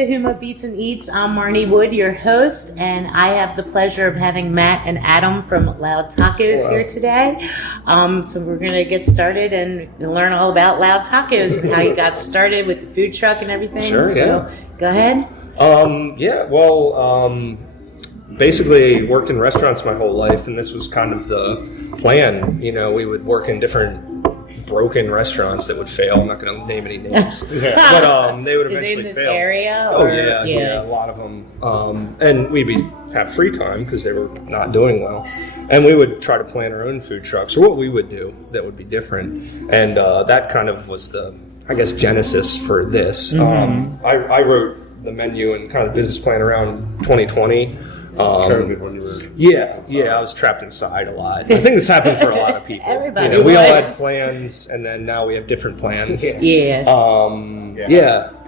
to HUMA Beats and Eats. I'm Marnie Wood, your host, and I have the pleasure of having Matt and Adam from Loud Tacos here today. So we're going to get started and learn all about Loud Tacos and how you got started with the food truck and everything. Sure, so go ahead. Basically worked in restaurants my whole life, and this was kind of the plan. You know, we would work in different broken restaurants that would fail. I'm not going to name any names, but they would eventually fail. Is it in this area? Oh, yeah, a lot of them. And we'd have free time because they were not doing well, and we would try to plan our own food trucks or what we would do that would be different. And that kind of was the, I guess, genesis for this. I wrote the menu and kind of the business plan around 2020. COVID when you were I was trapped inside a lot. I think this happened for a lot of people. Everybody we all had plans, and then now we have different plans. Yes.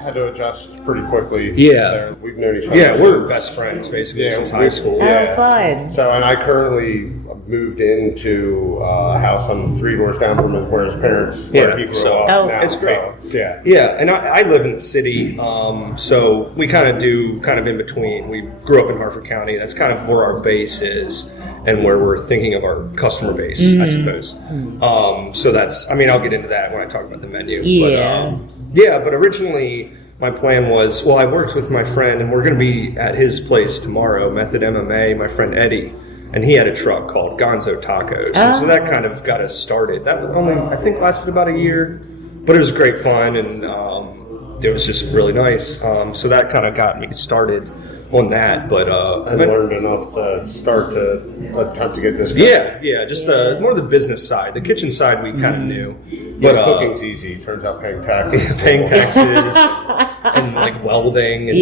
Had to adjust pretty quickly. Yeah. We've known each other. Yeah, we're best friends basically since high school. Oh, fun. So, and I currently moved into a house on 3 doors down from where his parents, where he grew up. Oh, now, it's great. So, Yeah, and I live in the city, so we kind of do in between. We grew up in Hartford County. That's kind of where our base is and where we're thinking of our customer base, I suppose. So that's, I'll get into that when I talk about the menu. Yeah. But originally my plan was, I worked with my friend, and we're going to be at his place tomorrow, Method MMA, my friend Eddie, and he had a truck called Gonzo Tacos. So that kind of got us started. That was only, I think, lasted about a year, but it was great fun, and it was just really nice. So that kind of got me started on that, but I learned enough to start to attempt to get this going. Yeah, just more the business side. The kitchen side we kind of knew. But cooking's easy. Turns out paying taxes. And like welding and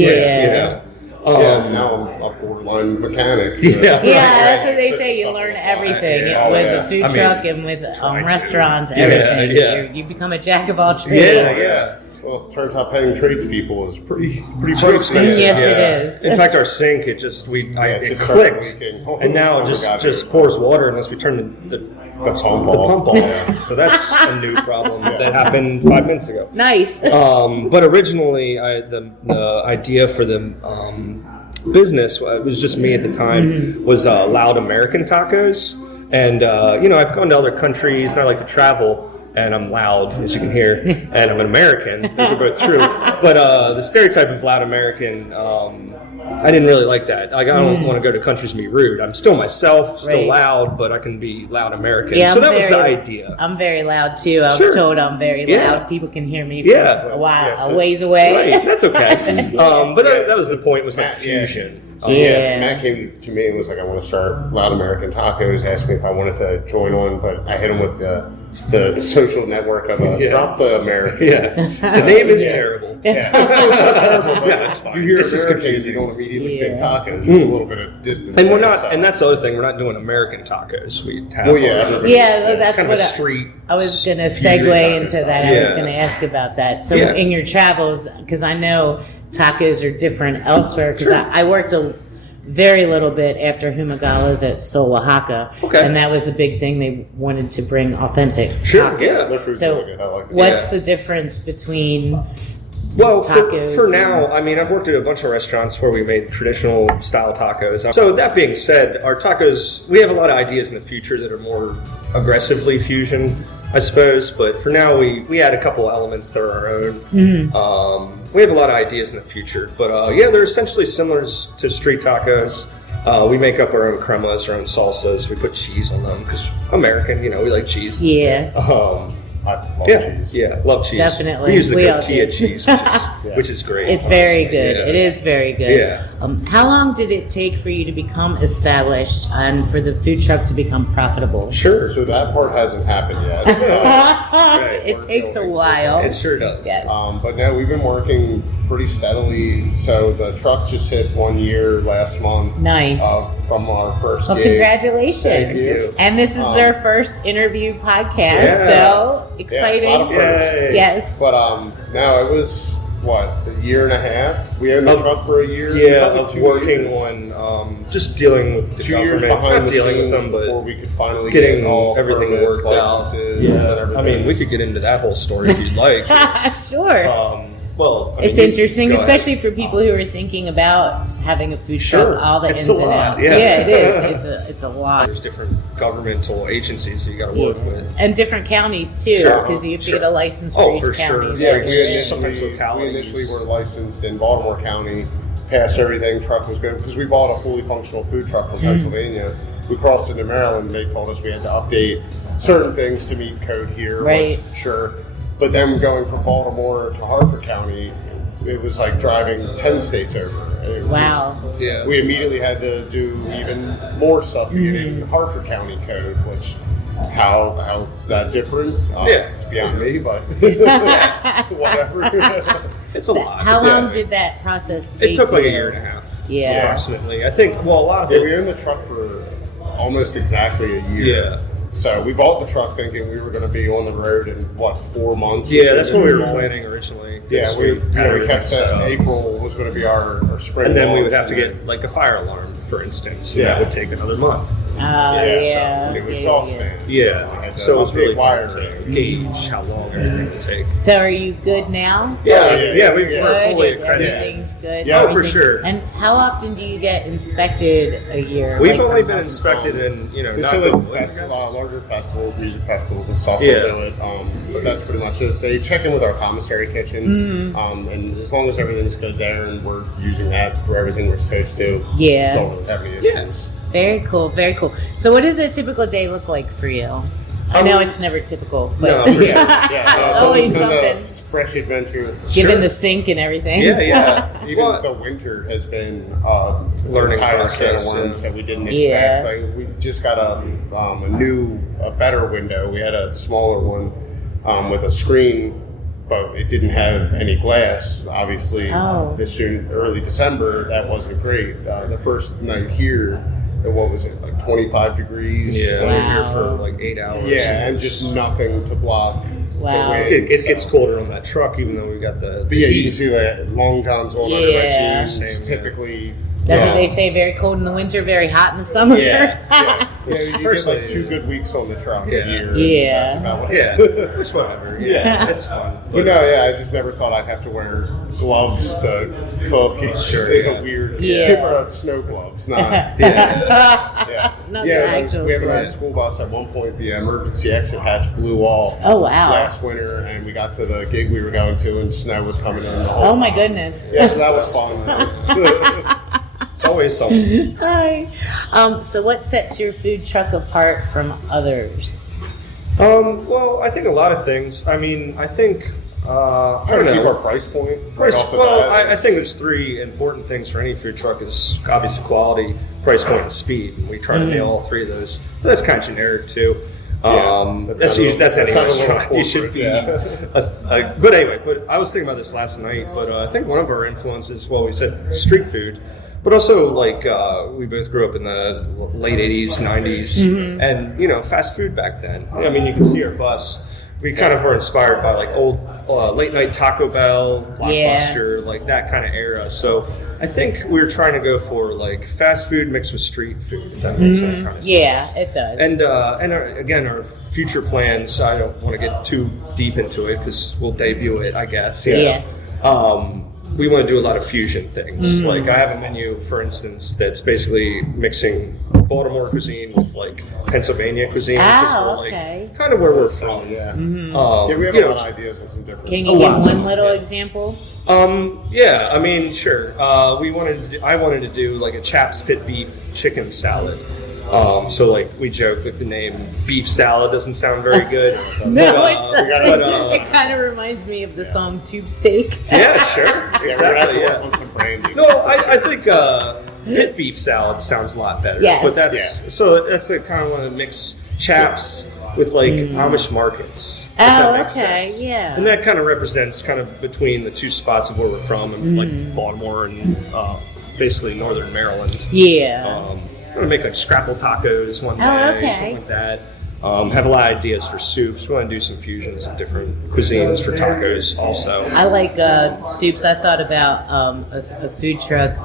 now I'm a borderline mechanic. That's what they say. You learn everything with the food truck and with restaurants. Everything. You become a jack of all trades. Well, it turns out paying tradespeople is pretty pricey. Yes, it is. In fact, our sink, it clicked, and now it just pours water unless we turn the pump off. So that's a new problem that happened 5 minutes ago. Nice. But originally, the idea for the business, it was just me at the time, was Loud American Tacos. And, I've gone to other countries, and I like to travel. And I'm loud, as you can hear, and I'm an American. Those are both true. But the stereotype of loud American, I didn't really like that. I don't want to go to countries and be rude. I'm still myself, still loud, but I can be loud American. Yeah, so that was the idea. I'm very loud, too. I'm told I'm very loud. People can hear me from a ways away. Right, that's okay. But that was the point, was like fusion. Matt came to me and was like, I want to start Loud American Tacos, asked me if I wanted to join on, but I hit him with the social network of drop the American. The name is terrible. It's not terrible, but it's fine. You hear it's just confusing. You don't immediately think tacos. There's a little bit of distance. And we're not, and that's the other thing, we're not doing American tacos. We have that's kind what of a street. I was going to segue into that. I was going to ask about that. So in your travels, because I know tacos are different elsewhere, because I worked a very little bit after Humagalos at Sol Oaxaca, and that was a big thing. They wanted to bring authentic tacos. So what's the difference between tacos? For now, I've worked at a bunch of restaurants where we made traditional style tacos. So that being said, our tacos, we have a lot of ideas in the future that are more aggressively fusion, I suppose, but for now we add a couple elements that are our own. We have a lot of ideas in the future, but they're essentially similar to street tacos. We make up our own cremas, our own salsas. We put cheese on them because American, we like cheese. Yeah. I love cheese. Yeah, love cheese. Definitely. We use the tortilla cheese, which is great. It's very good. Yeah. It is very good. Yeah. How long did it take for you to become established and for the food truck to become profitable? Sure. So that part hasn't happened yet. It takes a while. It sure does. Yes. But no, we've been working pretty steadily. So the truck just hit 1 year last month. Nice. From our first gig. Congratulations. Thank you. And this is their first interview podcast, so exciting. A lot of firsts. Yes. But now it was, a year and a half? We had the truck for a year? Of working on just dealing with the 2 government. years behind Not the dealing scenes with them, but before we could finally getting all everything permits, worked out. licenses, and everything. we could get into that whole story if you'd like. Sure. Well, I mean, It's interesting, go ahead. especially for people who are thinking about having a food Sure. truck, all the It's ins a and lot, outs. yeah. It is. It's a lot. There's different governmental agencies that you got to work with. And different counties too, Sure. because you have to Sure. get a license for each for county. sure. Yeah, Yeah. we Localities. initially were licensed in Baltimore County, passed everything, truck was good, because we bought a fully functional food truck from Pennsylvania. We crossed into Maryland, they told us we had to update certain things to meet code here, Right. which, sure. But then going from Baltimore to Harford County, it was like driving 10 states over. It Wow. was- Yeah. we immediately had to do even more stuff to get in Harford County code, which how it's that different? Yeah. It's beyond me, but whatever. It's a lot. How Yeah. long did that process take? It took like a you? year and a half. Yeah. Approximately. I think, well, a lot of Yeah, it. we were in the truck for almost exactly a year. Yeah. So we bought the truck thinking we were going to be on the road in 4 months? Yeah, that's what we were planning originally. Yeah, Because we had everything kept set saying up. April was going to be our spring. And then we launch, would have to and get like a fire alarm, for instance. And Yeah. that would take another month. Oh, then- yeah. so it was yeah, all yeah. fan. Yeah. had to So it was update really wire hard to tape. gauge how long everything would take. So are you good now? Yeah, yeah, yeah, we yeah. were Good, fully accredited. everything's good. Yeah, Oh, for everything- sure. And how often do you get inspected a year? We've Like, only from been month to inspected month? in, you know, They not say the like larger festivals, music festivals and stuff Yeah. will do it, but that's pretty much it. They check in with our commissary kitchen, and as long as everything's good there and we're using that for everything we're supposed to, Yeah. don't really have any Yeah. issues. Very cool, very cool. So what does a typical day look like for you? I know it's never typical, but No, for sure. Yeah, it's always been a something. fresh adventure. Given Sure. the sink and everything. Yeah, yeah. Even Well, the winter has been Learning entire can process, of worms yeah. that we didn't Yeah. expect. Like, we just got a better window. We had a smaller one with a screen, but it didn't have any glass. Obviously, Oh. early December, that wasn't great. The first night here, what was it, like 25 degrees? Yeah, Wow. we were here for like 8 hours. Yeah, and just nothing to block Wow. the wind. It gets so- colder on that truck, even though we got the But yeah, you heat. can see that long johns on under my Yeah. jeans. Same, yeah. Typically, That's yeah. what they say, very cold in the winter, very hot in the summer. Yeah. Yeah, you get Personally, like 2 good weeks on the truck Yeah. a year. and Yeah. That's about what Yeah, it's. it's whatever. Yeah. Yeah, it's fun. But no, yeah, I just never thought I'd have to wear gloves to cook. It's Sure, it's yeah. a weird, Yeah. different snow gloves, not. Yeah. Yeah, Not yeah. the like, actual we have another gloves. school bus. At one point, the emergency exit hatch blew off. Oh, wow. Last winter, and we got to the gig we were going to, and snow was coming in. The whole Oh my time. goodness. Yeah, so that was fun. It's always something. Hi. So what sets your food truck apart from others? Well, I think a lot of things. I mean, I think I Trying don't to keep know. our price point right Price, off the well, bat. I think there's 3 important things for any food truck: is obviously quality, price point, and speed. And we try to nail all 3 of those. But that's kind of generic too. Yeah, That's any that's not a little restaurant. You should be. corporate, But anyway, but I was thinking about this last night. But I think one of our influences, well, we said street food, but also like we both grew up in the late '80s, '90s, and you know, fast food back then. I mean, you can see our bus. We kind of were inspired by like old late night Taco Bell, Blockbuster, like that kind of era. So I think we were trying to go for like fast food mixed with street food, if that makes that kind of sense. Yeah, it does. And again, our future plans. I don't want to get too deep into it because we'll debut it, I guess. Yeah. Yes. We want to do a lot of fusion things. Like I have a menu, for instance, that's basically mixing Baltimore cuisine with like Pennsylvania cuisine, because Oh, we're like okay. kind of where we're from. Yeah. Yeah, We have you a know, lot of ideas with some different Can stuff. you give lot. one little Yeah. example? Yeah, I mean, sure. I wanted to do like a Chaps Pit beef chicken salad. So like we joked that the name beef salad doesn't sound very good. No, But, it doesn't. but, It kind of reminds me of the song Tube Steak. yeah, sure, Yeah, we're gonna have exactly. to work Yeah. on some branding. No, I think pit beef salad sounds a lot better. Yes. But that's the kind of want to mix chaps with like Amish markets. if that Oh, makes okay, sense. yeah. And that kind of represents kind of between the 2 spots of where we're from, and like Baltimore and basically northern Maryland. Yeah. I'm gonna make like scrapple tacos one day, Oh, okay. something like that. Have a lot of ideas for soups. We want to do some fusions of different cuisines for tacos also. I like soups. I thought about a food truck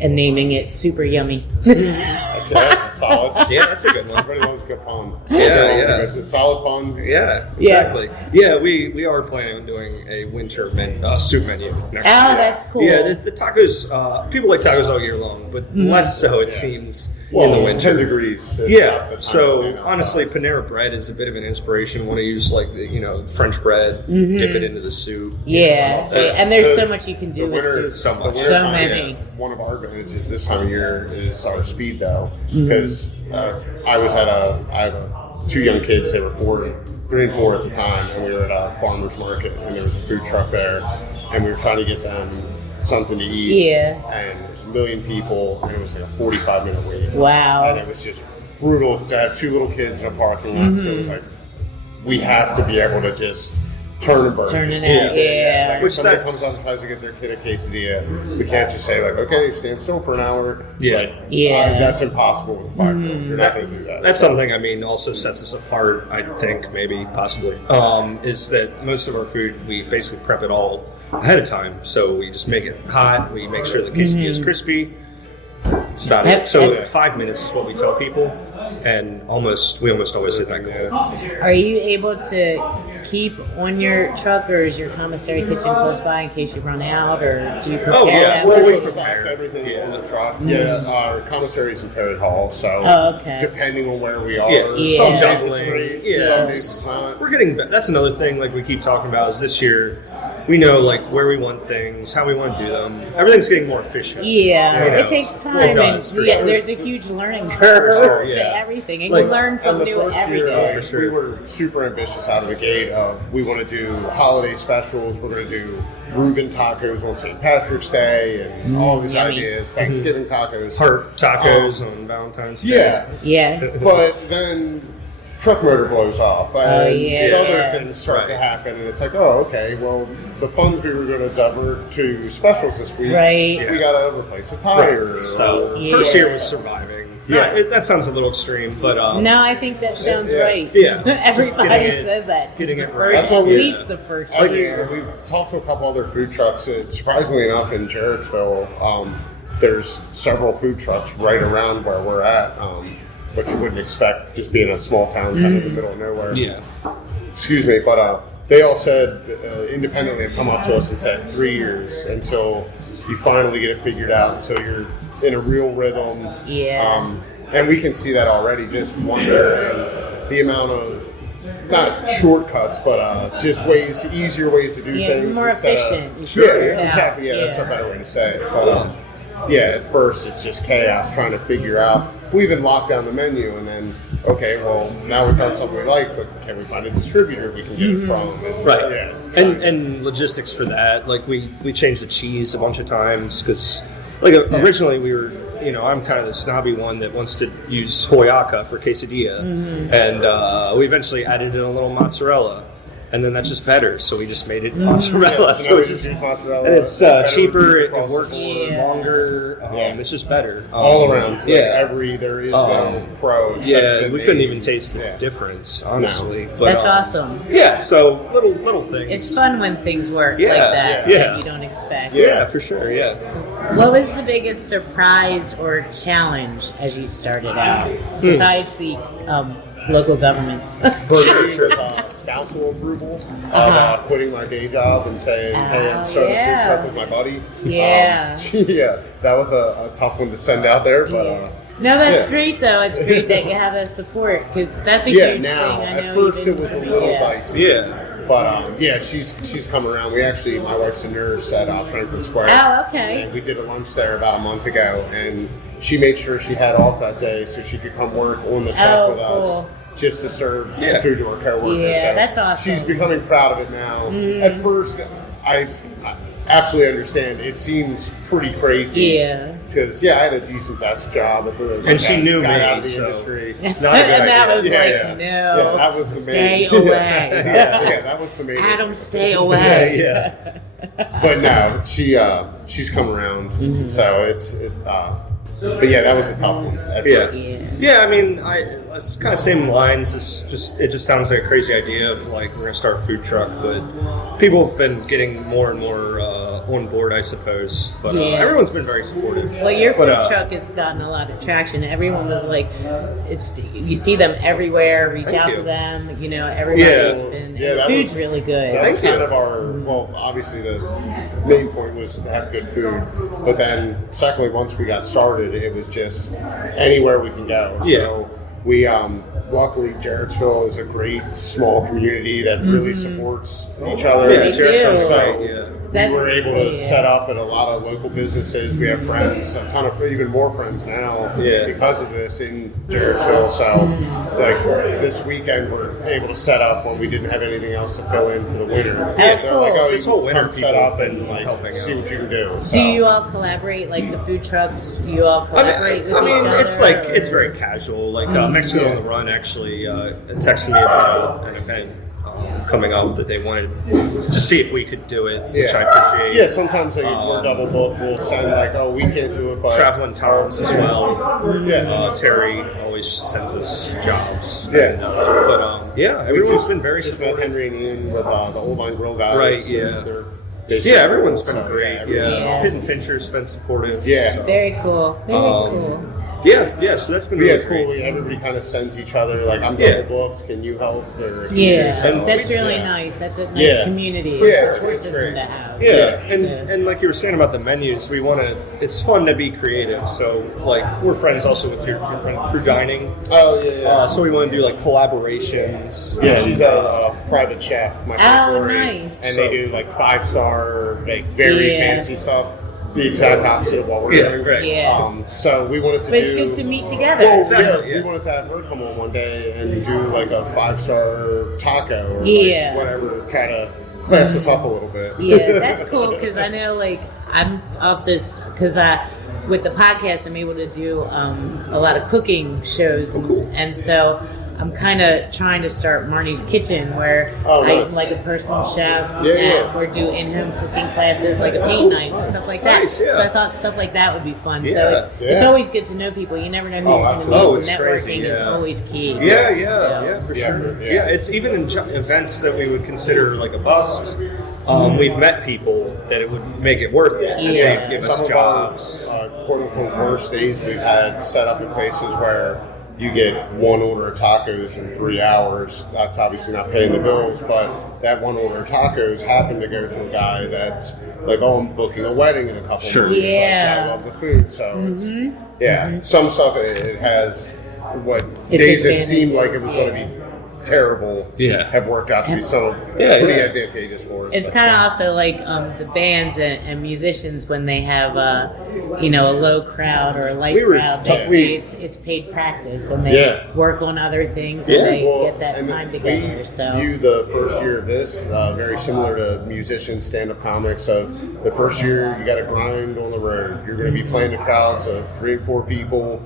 and naming it Super Yummy. That's it. That's solid. Yeah, that's a good one. Everybody loves a good pun. Yeah. A solid pun. Yeah, exactly. Yeah, we are planning on doing a winter soup menu next year. Oh, that's cool. Yeah, the tacos, people like tacos all year long, but less so it seems in the winter. 10 degrees. It's not Yeah, the time to so stand outside. honestly, Panera bread is a bit of an inspiration. I want to use like the French bread, dip it into the soup. Yeah, and there's so much you can do with winter- soups. so much. So many. One of our advantages this time of year is our speed though, because I have 2 young kids. They were 3 and 4 at the time, and we were at a farmer's market, and there was a food truck there, and we were trying to get them something to eat. Yeah. And there's a million people, and it was like a 45-minute wait. Wow. And it was just brutal to have 2 little kids in a parking lot. So it was like, we have to be able to just turn and burn. Turn Just it out, eat. yeah. Like if somebody comes up and tries to get their kid a quesadilla, we can't just say like, okay, stand still for an hour. Yeah. Like, Yeah. that's impossible with a 5-year-old. You're not going to do that. That's something also sets us apart. I think maybe possibly is that most of our food we basically prep it all ahead of time. So we just make it hot. We make sure the quesadilla is crispy. That's about it. So 5 minutes is what we tell people, and we almost always hit that goal. Are you able to keep on your truck, or is your commissary kitchen close by in case you run out, or do you prepare Oh, yeah. that? Well, we we prepare. stack everything on the truck. Yeah, our commissary's in Perry Hall, so okay. depending on where we are, Yeah. some Yeah. days it's great, some days it's not. We're getting. That's another thing. Like we keep talking about is this year, we know like where we want things, how we want to do them. Everything's getting more efficient. Yeah, You know, it takes time, It does, and for sure. there's a huge learning curve sure, to yeah. everything, and Like, you learn And something the new first every year, day. for sure. we were super ambitious out of the gate of we want to do holiday specials, we're going to do Reuben tacos on St. Patrick's Day, and all these yummy. ideas, Thanksgiving tacos. Heart tacos on Valentine's Day. Yeah, Yes. but then truck motor blows up, and yeah. other things start to happen, and it's like, oh, okay, well, the funds we were going to divert to specials this week, Right. we got to replace a tire. Right. So Yeah. first year was surviving. Yeah. That sounds a little extreme, but No, I think that sounds Yeah. right. Yeah. Just Everybody getting it- says that. getting it The right. first- That's what at we- least the first year. We've talked to a couple other food trucks. Surprisingly enough, in Jarrettsville, there's several food trucks right around where we're at, which you wouldn't expect, just being a small town kind of in the middle of nowhere. yeah. Excuse me, but they all said independently have come up to us and said 3 years until you finally get it figured out, until you're in a real rhythm. Yeah. And we can see that already, just one year, and the amount of not shortcuts, but just easier ways to do Yeah, things. more instead efficient. You Of, figure it out. exactly. Yeah, that's a better way to say it. But at first it's just chaos trying to figure out. We even locked down the menu, and then okay, well now we found something we like, but can we find a distributor we can get it from? And, Right. Yeah. And logistics for that. Like we changed the cheese a bunch of times because originally we were. I'm kind of the snobby one that wants to use Hoyaca for quesadilla, and we eventually added in a little mozzarella, and then that's just better. So we just made it mozzarella. Yeah, so now we it's just just use mozzarella. and it's better cheaper. reviews It across the works board. longer. Yeah. It's just better all around. Like, Yeah. there is no pro. except Yeah, the we couldn't name. even taste the Yeah. difference, honestly. But, That's awesome. Yeah, so little things. It's fun when things work Yeah, like that yeah. that you don't expect. Yeah, for sure. Yeah. What was the biggest surprise or challenge as you started out, besides the local governments? For me, it was spousal approval of quitting my day job and saying, hey, I'm starting a food truck with my buddy. Yeah. Yeah, that was a tough one to send out there, but No, that's yeah. great though. It's great that you have that support because that's a yeah, huge now, thing. I know at first even it was a for me, little yeah. dicey. Yeah. But yeah, she's come around. We actually, my wife's a nurse at Franklin Square. Oh, okay. And we did a lunch there about a month ago, and she made sure she had off that day so she could come work on the truck with us. Cool. Just to serve Yeah. food to her coworkers. Yeah, So that's awesome. She's becoming proud of it now. At first, I absolutely understand. It seems pretty crazy. Yeah. Because I had a decent desk job at the And she knew got me, out of the so- industry. Not a good And that idea. was Yeah, like, yeah. no, Yeah, that was the stay main. away. Yeah, that was the main. Adam, stay away. Yeah. But no, she's come around. So but yeah, that was a tough one at Yeah. first. Yeah, I mean, it's kind of same lines. It just sounds like a crazy idea of like we're gonna start a food truck, but people have been getting more and more on board, I suppose. But Yeah. everyone's been very supportive. Well, your food But, truck has gotten a lot of traction. Everyone was like, you see them everywhere. Reach Thank out you. to them. Everybody's Yeah. been. Yeah, and the that food's was- really good. That was Thank kind you. of well, obviously the main point was to have good food, but then secondly, once we got started, it was just anywhere we can go. Yeah. So we, luckily, Jarrettsville is a great small community that really supports each other. Yeah, They Jarrettsville's do. great, yeah. That- we were able to yeah. set up at a lot of local businesses. We have friends, a ton of, even more friends now Yeah. because of this in Jarrettsville. So, like this weekend, we're able to set up when we didn't have anything else to fill in for the winter. They're cool. like, oh, This you whole can winter come set people up have and been like helping see out. what you can do. So. Do you all collaborate, like the food trucks? You all collaborate with I mean, each other? it's like or- it's very casual. Like Mexico Yeah. on the Run actually texted me about an event coming up that they wanted to see if we could do it, which I appreciate. Yeah, sometimes like, if we're double booked, we'll send like, oh, we can't do it, but Traveling Toms as well. Yeah. Terry always sends us jobs. Yeah. And, yeah, everyone's been very just met supportive. Henry and Ian with the Old Line Grill guys. Right, yeah. They're basically Yeah, everyone's been so, great. everyone's Yeah, Yeah. Hidden Pincher's been supportive. Yeah. so. Very cool. Very cool. Yeah. So that's been Yeah, really it's cool. great. Everybody kind of sends each other like, I'm Yeah. double booked. Can you help? Or, Yeah, so, that's really yeah. nice. That's a nice Yeah. community Yeah, support it's system great. to have. Yeah, and, So- and like you were saying about the menus, we want to. It's fun to be creative. So like we're friends also with your friend Crew Dining. Oh yeah. So we want to do like collaborations. Yeah, she's a private chef, my friend Oh, Lori, nice. and they do like 5-star, like very Yeah. fancy stuff. The exact opposite of what we're Yeah, doing. right. Yeah. So we wanted to But it's do. good to meet together. Well, Exactly, yeah, yeah. we wanted to have her come on one day and do like a 5-star taco or Yeah. like whatever. Try to class us up a little bit. Yeah, that's cool because I know, like, I'm also because with the podcast, I'm able to do a lot of cooking shows, and so I'm kind of trying to start Marnie's Kitchen, where nice. I'm like a personal chef, Yeah, and yeah. we're doing in-home cooking classes, like a paint night and stuff like that. Nice, yeah. So I thought stuff like that would be fun. So Yeah, it's yeah. always good to know people. You never know who Oh, you're absolutely. going Oh, to meet. it's Networking crazy, is yeah. always key. Yeah, So- for Yeah, sure. yeah. Yeah, it's even in events that we would consider like a bust. We've met people that it would make it worth it. And Yeah. they give us Some jobs. of our quote unquote worst days we've had set up in places where you get one order of tacos in 3 hours. That's obviously not paying the bills, but that one order of tacos happened to go to a guy that's like, oh, I'm booking a wedding in a couple Sure. months. Yeah. Like, I love the food. So it's, some stuff it has what Its days that seemed like it was advantages, going to be terrible Yeah. have worked out to be so Yeah, pretty yeah. advantageous for us. It's kind of also like the bands and musicians when they have a low crowd or a light We were crowd. They tough- say it's paid practice and they Yeah. work on other things Yeah. and they Well, get that and time we together. So view the first year of this very similar to musicians, stand-up comics. Of the first year, you got to grind on the road. You're going to be playing to crowds of 3 and 4 people,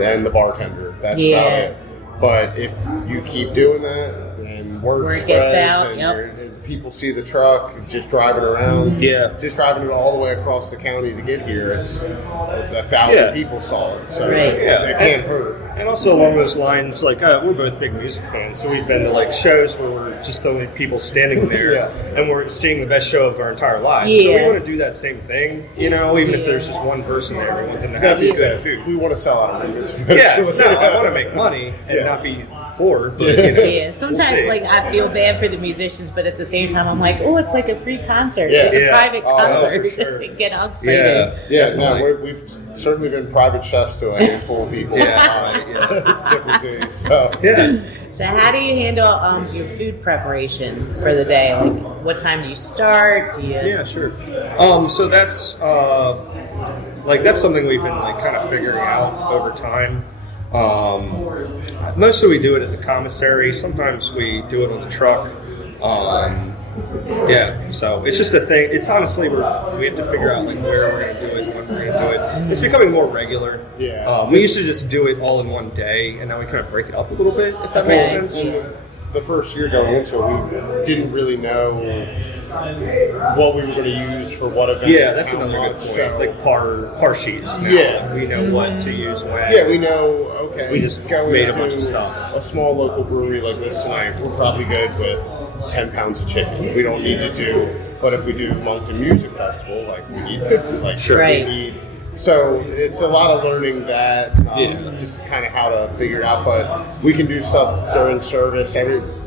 and the bartender. That's Yeah. about it. But if you keep doing that, and word Word spreads, gets out, and, yep. and people see the truck just driving around, Yeah. just driving it all the way across the county to get here, it's 1,000 Yeah. people saw it. So Right. Yeah. it can't hurt. And also along those lines, like we're both big music fans, so we've been to like shows where we're just the only people standing there, Yeah. and we're seeing the best show of our entire lives. So we Yeah. want to do that same thing, even if there's just one person there, we want them to That have the being same said, food. we want to sell out of this. Yeah, no, I want to make money and Yeah. not be poor, but yeah, sometimes we'll see. like I feel bad for the musicians, but at the same time I'm like, oh, it's like a free concert. Yeah. It's a Yeah. private Oh, no, concert. for sure. Get all excited. Yeah, Yeah, no, definitely. we've certainly been private chefs to a handful of people Yeah, right, yeah. different days. So. Yeah. So how do you handle your food preparation for the day? Like, what time do you start? Do you? Yeah, sure. So that's that's something we've been like kind of figuring out over time. Mostly we do it at the commissary. Sometimes we do it on the truck. So it's just a thing. It's honestly we have to figure out like where we're going to do it, when we're going to do it. It's becoming more regular. Yeah. We used to just do it all in one day, and now we kind of break it up a little bit. If that makes Okay. sense. The first year going into it, we didn't really know what we were going to use for what event. Yeah, that's how another good much, point. so- Like par sheets. Now. Yeah. we know what to use when. yeah, we know. Okay, We just going made a to bunch of stuff. A small local brewery like this tonight, we're probably good with 10 pounds of chicken. We don't need to do But if we do Moncton Music Festival, like we need 50. Like Right. we need. So it's a lot of learning that, just kind of how to figure it out. But we can do stuff during service.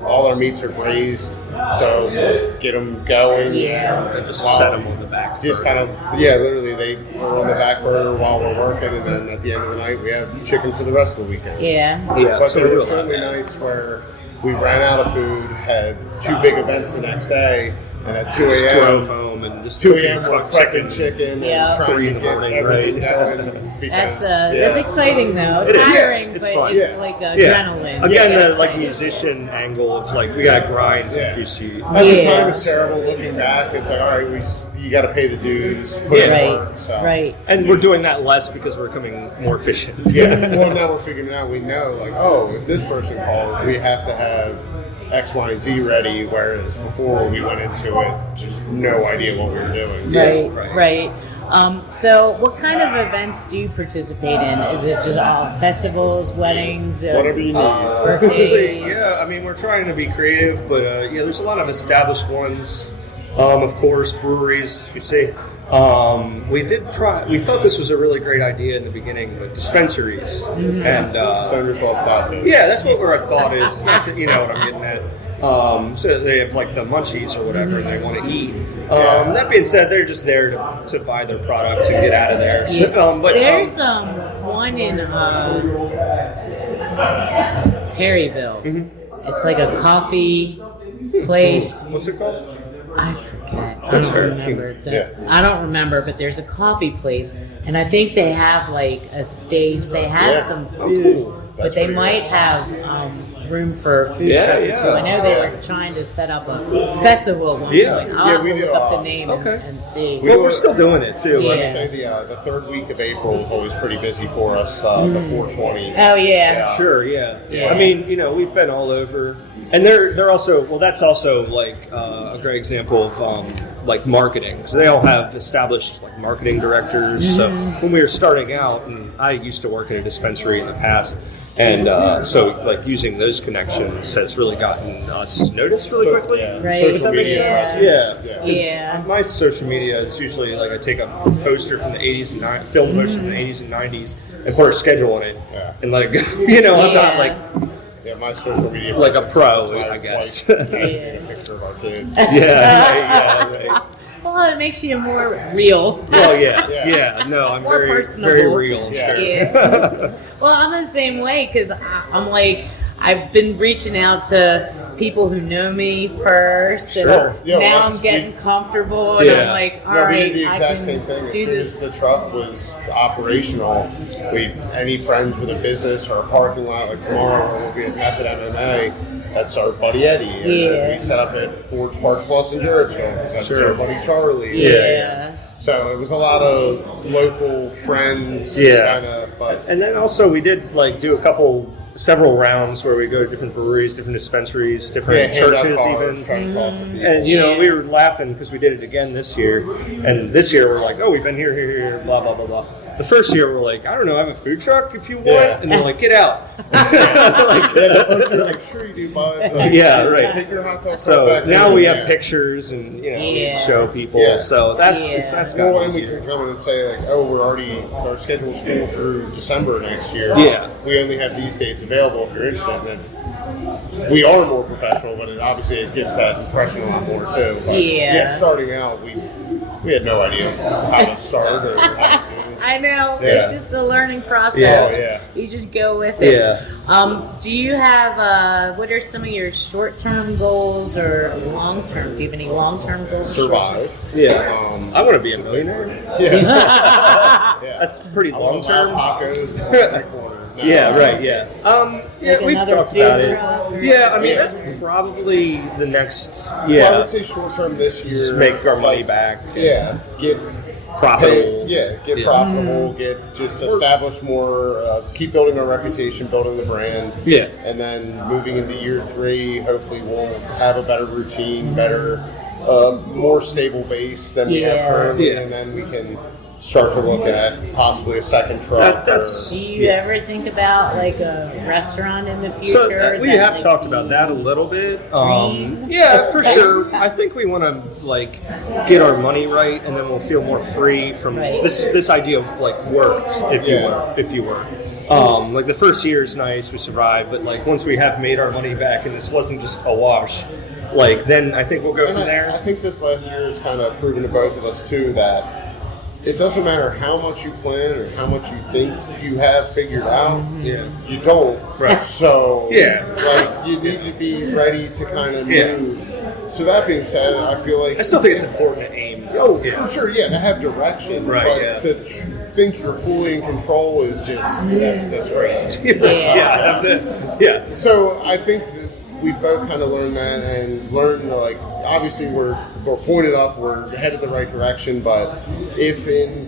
All our meats are braised, so just get them going. Yeah. And just set them on the back. Just kind of, literally they are on the back burner while we're working, and then at the end of the night we have chicken for the rest of the weekend. Yeah. But so there we were do a lot certainly of that. nights where we ran out of food, had 2 big events the next day, and at 2 Just a.m. drove home and just 2 cooking a.m. we're cooked prepping chicken Yeah. and trying 3 in to the get morning, everything right? going. Because, That's exciting though. It is. Tiring, It's but fun. it's Yeah. like adrenaline. Again, Yeah, the like exciting. musician angle of like we gotta grind if you see. At the Yeah. time, it's terrible. Looking back, it's like, all right, you got to pay the dues, put in Right. work. So. Right. And we're doing that less because we're becoming more efficient. Yeah. Well, now we're figuring it out. We know, like, oh, if this person calls, we have to have X, Y, and Z ready. Whereas before, when we went into it, just no idea what we were doing. So, Right. So, what kind of events do you participate in? Is it just all festivals, weddings, whatever you need. Honestly, birthdays? yeah. I mean, we're trying to be creative, but there's a lot of established ones. Of course, breweries. You see, we did try. We thought this was a really great idea in the beginning, but dispensaries and Stoners love tacos. yeah, that's what our thought is. Not to, you know what I'm getting at. So they have like the munchies or whatever, and they want to eat. That being said, they're just there to buy their product and get out of there. So, but There's one in Perryville. It's like a coffee place. what's it called? I forget. That's I fair. don't remember. Yeah. I don't remember, but there's a coffee place, and I think they have like a stage. They have Yeah. some Oh, food, cool. but That's they pretty might good. have room for a food Yeah, truck or yeah. two. I know they Yeah. were trying to set up a festival at one Yeah. point. I'll Yeah, have we to do, look up the name okay. and see. Well, we're still doing it too. Yeah. I would say the third week of April is always pretty busy for us. The 420. Oh yeah. Sure, yeah. Yeah. I mean, we've been all over, and they're also that's also like a great example of like marketing. So they all have established like marketing directors. So when we were starting out, and I used to work at a dispensary in the past, and so like using those connections has really gotten us noticed really quickly. Yeah. Right. Social If that makes media. sense. Yeah. Yeah. My social media, it's usually like I take a poster from the 80s and film poster from the 80s and 90s and put a schedule on it. Yeah. And let it go. I'm not like, Yeah, my social media. Like a presence pro, is I guess. Like, taking a picture of our kids. yeah. Well, it makes you more real. Well, Yeah. yeah. No, I'm More very, personable. very real. Yeah. Sure. Yeah. Well, I'm the same way because I'm like, I've been reaching out to people who know me first, Sure. and Yeah, now that's- I'm getting comfortable, and Yeah. I'm like, all No, we right, did the I exact can same thing. As do soon this. as the truck was operational, any friends with a business or a parking lot, like tomorrow we'll be at Method MMA. That's our buddy Eddie. And Yeah. we set up at Ford's Parts Plus in Jarrettsville. That's Sure. our buddy Charlie. Yeah. So it was a lot of local friends. Yeah. Kind of, but And then also we did like do several rounds where we go to different breweries, different dispensaries, different hand out churches cards, even. trying to talk to people. And we were laughing because we did it again this year, and this year we're like, oh, we've been here, blah blah blah blah. The first year we're like, I don't know, I have a food truck if you want, Yeah. and they're like, get out. Yeah, the folks are like, sure you do, bud. Like, Yeah, right. Take your hot dog So back now in. we have Yeah. pictures and we Yeah. show people. Yeah. So that's Yeah. that's Well, gotten and we easier. can come in and say like, oh, our schedule's full through December next year. Yeah. We only have these dates available if you're interested. And we are more professional, but obviously it gives that impression a lot more too. But Yeah. starting out, we had no idea how to start or how to do. I know. Yeah. It's just a learning process. Yeah. Oh, yeah. You just go with it. Yeah. Do you have, what are some of your short-term goals or long-term? Do you have any long-term goals? Survive. Yeah. I want to be a so- millionaire. Yeah. Yeah. That's pretty I long want to buy term. tacos on every corner. No. Yeah, right. Yeah. Yeah, Like we've another talked food about it. truck or Yeah, I mean Yeah. that's probably the next. Well, I Yeah. would say short term this year. Just make our money back. Yeah. Get Profitable. Get Yeah. profitable, get just establish more, keep building our reputation, building the brand. Yeah. And then moving into year 3, hopefully we'll have a better routine, better, more stable base than we have Yeah. currently, Yeah. and then we can start to look at possibly a second truck. Do you ever think about like a restaurant in the future? So we have talked about that a little bit. Yeah, for sure. I think we want to like get our money right, and then we'll feel more free from this idea of like work, if you were. Like the first year is nice, we survived, but like once we have made our money back, and this wasn't just a wash, like then I think we'll go from there. I think this last year has kind of proven to both of us too that it doesn't matter how much you plan or how much you think you have figured out. Yeah. You don't. Right. So like you need to be ready to kind of move. So that being said, I feel like I still think it's important to aim. For sure, to have direction, but to think you're fully in control is just that's crazy. So I think that we both kind of learned that and learned that, like, obviously we're pointed up, we're headed the right direction, but if in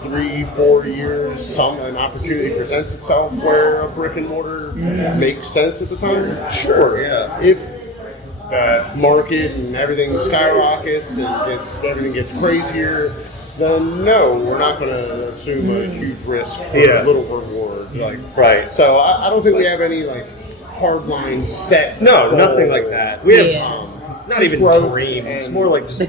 3-4 years an opportunity presents itself where a brick and mortar makes sense at the time, sure. If the market and everything skyrockets and everything gets crazier, then no, we're not going to assume a huge risk for a little reward. So I don't think we have any like hard line set. No, nothing like that. We have not even dreams. More like just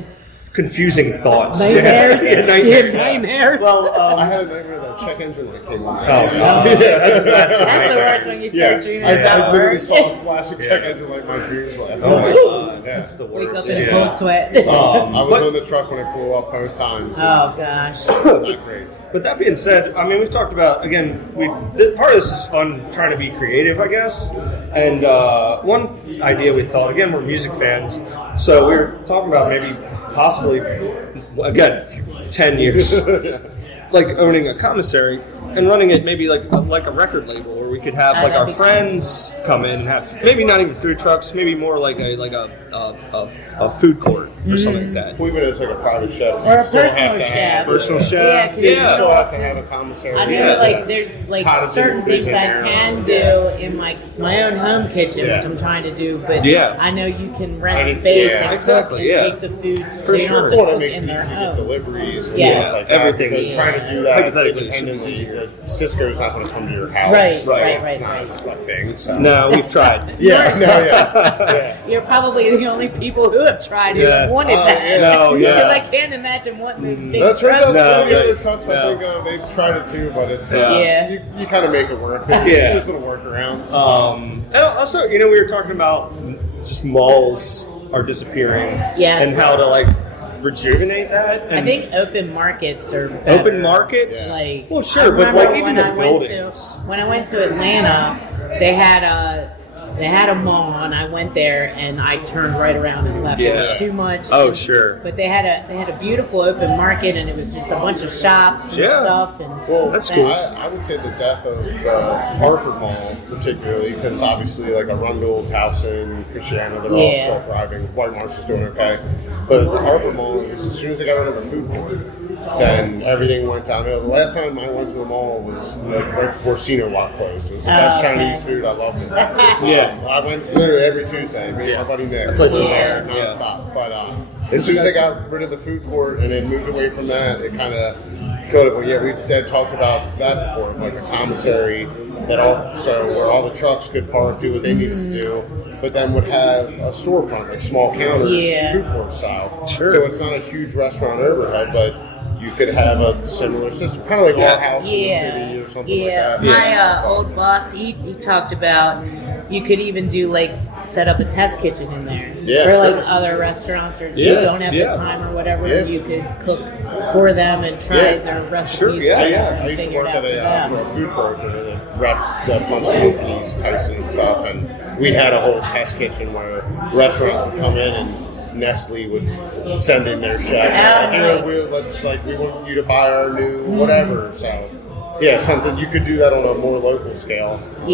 confusing thoughts. Nightmares. Well, I had a nightmare that check engine light came on. That's the worst when you start dreaming. I literally saw a flashing check engine light in my dreams last night. Oh my god, that's the worst. Wake up in a cold sweat. I was on the truck when it blew up both times. Oh gosh. Not great. But that being said, I mean, we've talked about, again, part of this is fun trying to be creative, I guess. And one idea we thought, again, we're music fans, so we were talking about maybe possibly, again, 10 years, like owning a commissary and running it maybe like a record label where we could have like our friends come in and have maybe not even food trucks, maybe more like a food court or something like that. We would as like a private chef. Or a personal chef. Personal chef. You still have to have a commissary. I know, like, there's like certain things I can do in my own home kitchen, which I'm trying to do, but I know you can rent space and cook and take the food so you don't have to cook in their homes. Deliveries. Everything. Because trying to do that independently, Cisco's not going to come to your house. Right. It's not a thing. So. No, we've tried. You're probably the only people who have tried who have wanted that. No, because I can't imagine wanting those big trucks. trucks. Some of the other trucks, I think they've tried it too, but it's you kind of make it work. There's little workarounds. And also, we were talking about just malls are disappearing. Yes. And how to like rejuvenate that. And I think open markets are better. Open markets? Like, well, sure, but like even the buildings. When I went to Atlanta, they had a mall, and I went there, and I turned right around and left. It was too much. Oh, sure. But they had a beautiful open market, and it was just a bunch of shops and stuff. And that's cool. I would say the death of Harford Mall, particularly, because obviously like Arundel, Towson, Christiana, they're all still thriving. White Marsh is doing okay, but Harford Mall, as soon as they got rid of the food court, then everything went downhill. The last time I went to the mall was right before Sino Walk closed. It was the best Chinese food. I loved it. I went literally every Tuesday. Me and my buddy Nick. Place was awesome. Nonstop. But as soon as they got rid of the food court and then moved away from that, it kind of killed it. But we had talked about that before, like a commissary that also where all the trucks could park, do what they needed to do, but then would have a storefront, like small counters, food court style. Sure. So it's not a huge restaurant overhead, but you could have a similar system, kind of like our house in the city or something like that. My old boss, he talked about you could even do like set up a test kitchen in there for like other restaurants, or you don't have the time or whatever, you could cook for them and try their recipes. Sure. I used to work at a food court that repped a bunch of companies, Tyson and stuff, and we had a whole test kitchen where restaurants would come in and Nestle would send in their chef. We want you to buy our new whatever. So, something you could do that on a more local scale. All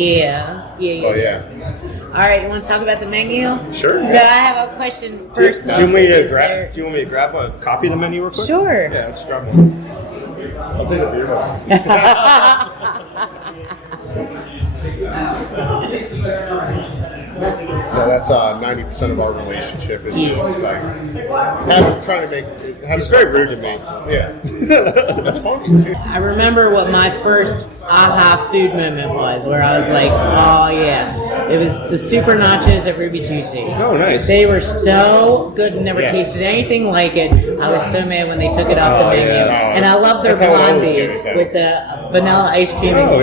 right, you want to talk about the menu? Sure. So I have a question first. Do you want me to grab a copy of the menu real quick? Sure. Yeah, let's grab one. I'll take a beer. that's 90% of our relationship is just like trying to make. He's very rude to me. Yeah, that's funny. I remember what my first aha food moment was, where I was like, oh yeah. It was the super nachos at Ruby Tuesdays. Oh, nice. They were so good, never tasted anything like it. I was so mad when they took it off the menu. Yeah. And I love their blondie with the vanilla ice cream and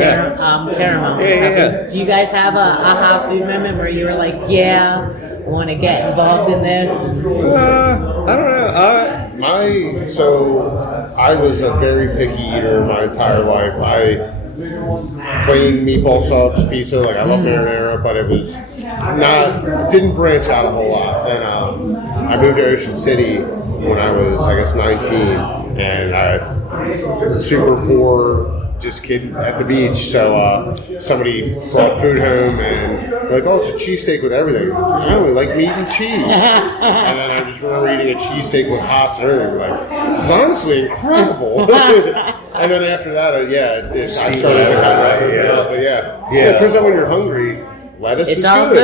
caramel. Yeah. Do you guys have a aha food moment where you were like, yeah, I want to get involved in this? I don't know. So I was a very picky eater my entire life. Plain meatball subs, pizza, like I love marinara, but it was didn't branch out a whole lot. And I moved to Ocean City when I was, I guess, 19, and I was super poor, just kid at the beach. So somebody brought food home and like, oh, it's a cheesesteak with everything. I was like, I only like meat and cheese. And then I just remember eating a cheesesteak with hots and everything. Like, this is honestly incredible. And then after that, I started to kind of open up. But yeah, it turns out when you're hungry, lettuce is good.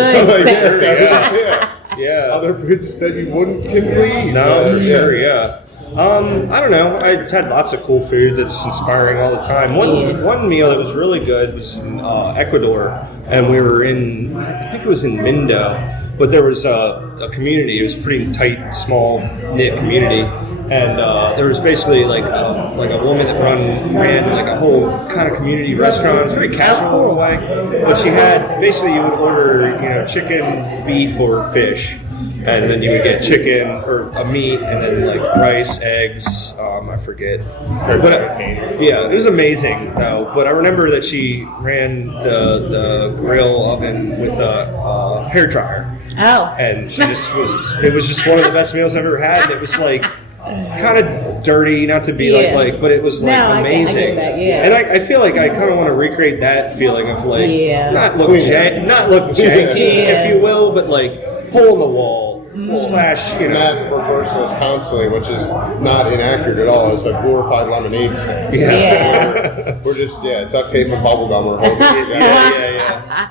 Yeah. Other foods that you wouldn't typically eat. No, for sure, yeah. I don't know. I've had lots of cool food that's inspiring all the time. One meal that was really good was in Ecuador, and we were in, I think it was in Mindo, but there was a community. It was a pretty tight, small knit community, and there was basically like a woman that ran like a whole kind of community restaurant. It was very casual in a way, but she had basically you would order chicken, beef, or fish. And then you would get chicken or a meat, and then like rice, eggs. I forget. But it was amazing though. But I remember that she ran the grill oven with a hair dryer. Oh. And she just was. It was just one of the best meals I've ever had. It was like kind of dirty, not to be like, but it was like amazing. I get that, yeah. And I feel like I kind of want to recreate that feeling of like not look janky, if you will, but like hole in the wall. Slash, Matt refers to us constantly, which is not inaccurate at all. It's a glorified lemonade stand. Yeah. We're just duct tape and bubble gum. We're hoping. Yeah.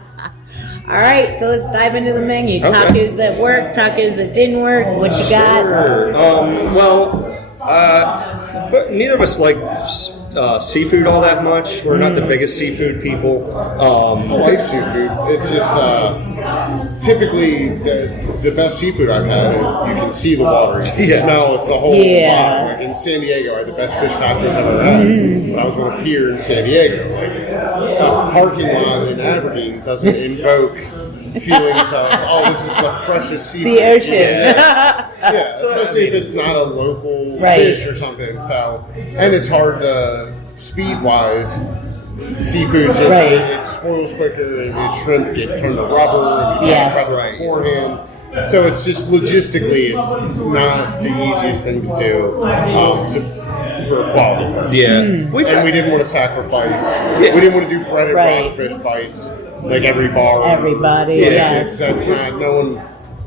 All right, so let's dive into the menu. Okay. Tacos that work, tacos that didn't work. What you got? Sure. But neither of us like seafood all that much. We're not the biggest seafood people. I like seafood. It's just typically the best seafood I've had. You can see the water, you can smell. It's the whole vibe. Like in San Diego, I had the best fish tacos I've ever had. But I was on a pier in San Diego. A parking lot in Aberdeen doesn't invoke feelings of, this is the freshest seafood. The ocean. Yeah, especially if it's not a local fish or something. So, and it's hard to speed-wise. Seafood just it spoils quicker. And shrimp get turned to rubber if you try to prep it beforehand. So it's just logistically, it's not the easiest thing to do for quality purposes. Yeah, and we didn't want to sacrifice. We didn't want to do breaded rockfish bites like every bar. Everybody, yes. That's not no one.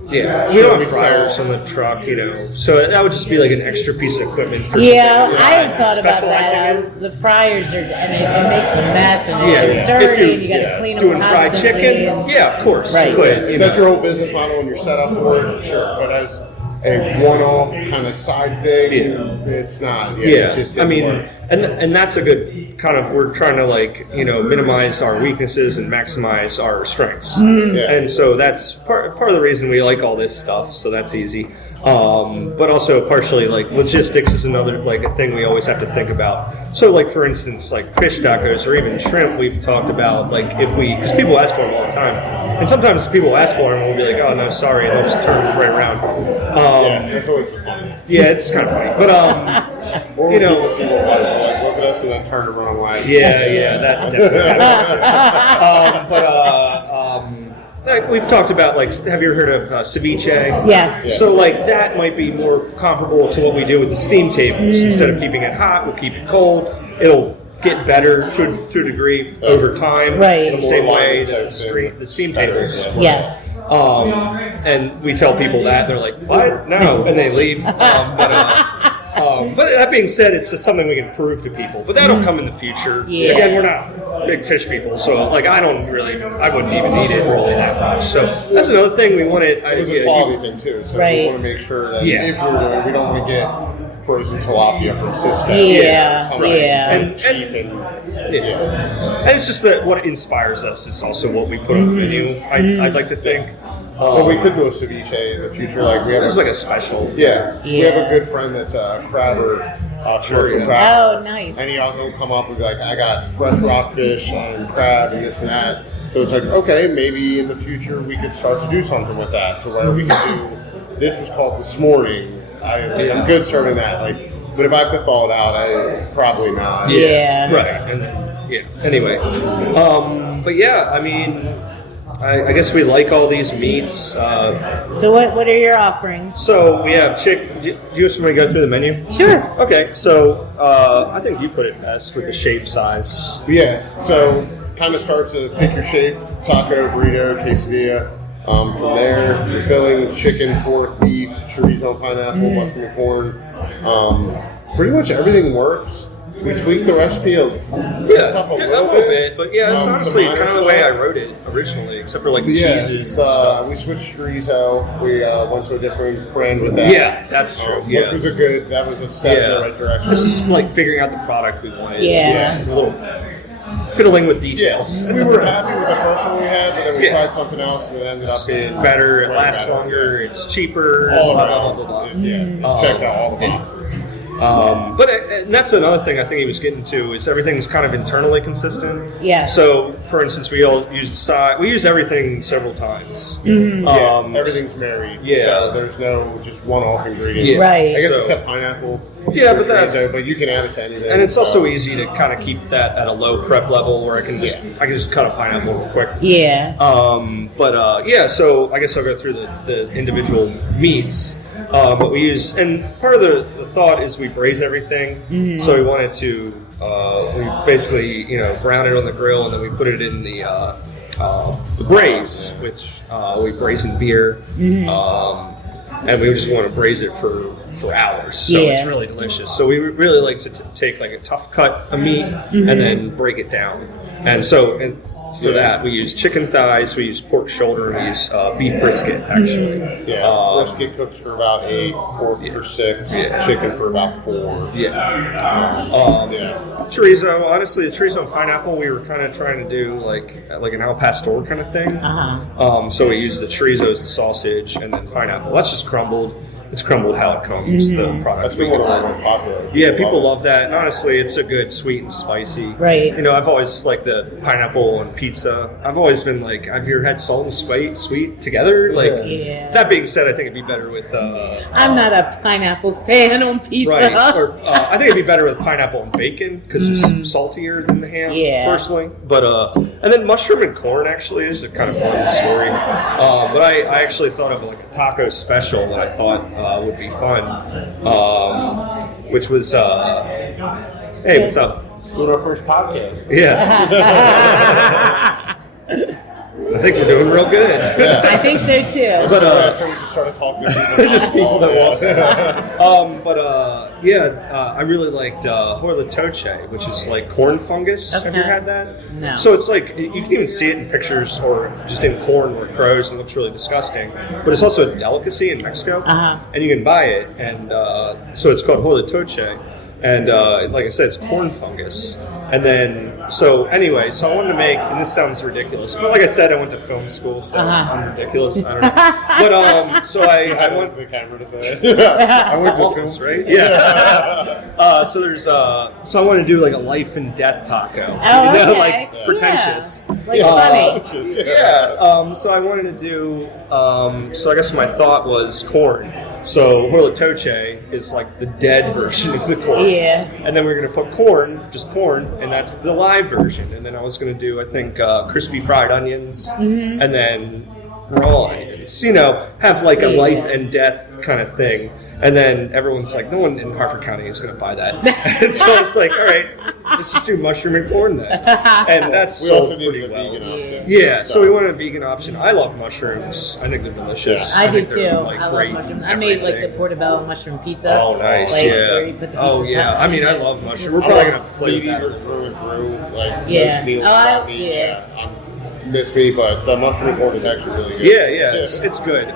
Yeah, we don't have fryers on the truck, so that would just be like an extra piece of equipment for I thought about that. The fryers and it makes a mess and it's dirty and you got to clean them doing fried chicken, of course. Right. If that's your whole business model and you're set up for it, sure. But as a one-off kind of side thing, it's not. It just didn't work. And that's a good kind of, we're trying to minimize our weaknesses and maximize our strengths. And so that's part of the reason we like all this stuff, so that's easy. But also partially logistics is another a thing we always have to think about. So for instance, fish tacos or even shrimp, we've talked about because people ask for them all the time. And sometimes people ask for them and we'll be like, oh no, sorry, and they'll just turn right around. That's always the funniest. Yeah, it's kind of funny. But or people see what look at us and then turn the wrong way. Yeah, that definitely happens. We've talked about have you ever heard of ceviche? Yes. So that might be more comparable to what we do with the steam tables. Instead of keeping it hot, we'll keep it cold. It'll get better to a degree over time. Right. In the same way that the steam tables. Yes. And we tell people that, and they're like, "What? No," and they leave. But that being said, it's just something we can prove to people. But that'll come in the future. Yeah. Again, we're not big fish people, so like I wouldn't even eat it really that much. So that's another thing we wanted. It was a quality thing too, so Right. we want to make sure that Yeah. if we're doing it, we don't want to get frozen tilapia from Cisco. Yeah, something yeah. And- cheap and And it's just that what inspires us is also what we put on the menu. I'd like to think. Well, we could do a ceviche in the future. Like we have It's like a special. we have Yeah. a good friend that's a crabber, commercial yeah. crabber. Oh, nice. And he'll come up and be like, I got fresh rockfish and crab and this and that. So it's like, okay, maybe in the future we could start to do something with that to where we could do. This was called this morning. I'm good serving that. Like, but if I have to thaw it out, I probably not. Yeah. Right. And anyway, but yeah, I mean, I guess we like all these meats. So what are your offerings? So we have chick. Do you just want to go through the menu? Sure. Okay. So I think you put it best with the shape size. Yeah, so kind of starts to pick your shape: taco, burrito, quesadilla. From there, you're filling chicken, pork, beef, chorizo, pineapple, mushroom, and corn. Pretty much everything works. We tweaked the recipe a little bit, but yeah, it's some honestly minor kind of the way I stuff. wrote it originally, except for like the Yeah, cheeses and stuff. we switched chorizo. We went to a different brand with that. Yeah, that's true. Which was that was a step in the right direction. This is like figuring out the product we wanted. Yeah. This is a little fiddling with details. We were happy with the first one we had, but then we Yeah. tried something else and it ended up being Better, it way lasts better. longer, it's cheaper, All blah, around. blah, blah, blah, blah. Yeah, checked out all the boxes. But and that's another thing I think he was getting to is everything's kind of internally consistent. Yes. So, for instance, we all use the side. We use everything several times. Everything's married. yeah. So there's no just one-off ingredients. Yeah. Right. I guess So- except pineapple. Yeah, or but that- chorizo, but you can add it to anything. And it's also so- easy to kind of keep that at a low prep level where I can just cut a pineapple real quick. Yeah. So I guess I'll go through the individual meats. But we use, and part of the thought is we braise everything. So we wanted to, we basically, brown it on the grill and then we put it in the braise, which we braise in beer. And we just want to braise it for hours. So it's Yeah. really delicious. So we really like to take like a tough cut of meat and then break it down. And so, for that, we use chicken thighs, we use pork shoulder, and we use beef brisket, actually. Brisket cooks for about 8, pork for 6, chicken for about 4. Chorizo, honestly, the chorizo and pineapple, we were kind of trying to do like an al pastor kind of thing. So we use the chorizo as the sausage, and then pineapple. That's just crumbled. It's crumbled how it comes, the product. That's we been one get. of our most popular. Yeah, people love that. And honestly, it's a good sweet and spicy. Right. I've always liked the pineapple and pizza. I've always been like, have you ever had salt and sweet together? Like, Yeah. that being said, I think it'd be better with. I'm not a pineapple fan on pizza. Right. Or I think it'd be better with pineapple and bacon because it's saltier than the ham. Yeah. Personally, but and then mushroom and corn actually is a kind of fun story. But I actually thought of like a taco special that I thought would be fun, which was hey, what's up? Doing our first podcast. Yeah. I think we're doing real good. I think so too. But So we just started talking to people. just people that walk in. I really liked horlitoche, which is like corn fungus. Have you Okay. had that? No. So it's like, you can even see it in pictures or just in corn where it grows and looks really disgusting. But it's also a delicacy in Mexico. And you can buy it. And so it's called horlitoche. And like I said, it's corn fungus. And then, so I wanted to make, and this sounds ridiculous, but like I said, I went to film school, so I'm ridiculous. I don't know. But so I went. the camera to say it. I went to Almost, film right? Yeah. So there's so I want to do like a life and death taco. Oh, okay. Like pretentious. Yeah. Like funny. Yeah. So I wanted to do. So I guess my thought was corn. So horlitoche is like the dead version of the corn. Yeah. And then we're gonna put corn, just corn, and that's the live version. And then I was gonna do, I think, crispy fried onions, and then raw onions. Have like a life and death kind of thing. And then everyone's like, no one in Harford County is going to buy that. And so it's like, all right, let's just do mushroom and corn then. And that's sold pretty well. Yeah, so we wanted a vegan option. I love mushrooms. I think they're delicious. I do think too. they're, like, I love great mushrooms. I made like the portobello mushroom pizza. Oh, nice. Like, Yeah. where you put the Oh, pizza yeah. top. I mean, I love mushrooms. We're probably going to play with that. Through and through, like Yeah. most meals Oh, about me. yeah. Miss me, but the mushroom corn is actually really good. Yeah, it's good.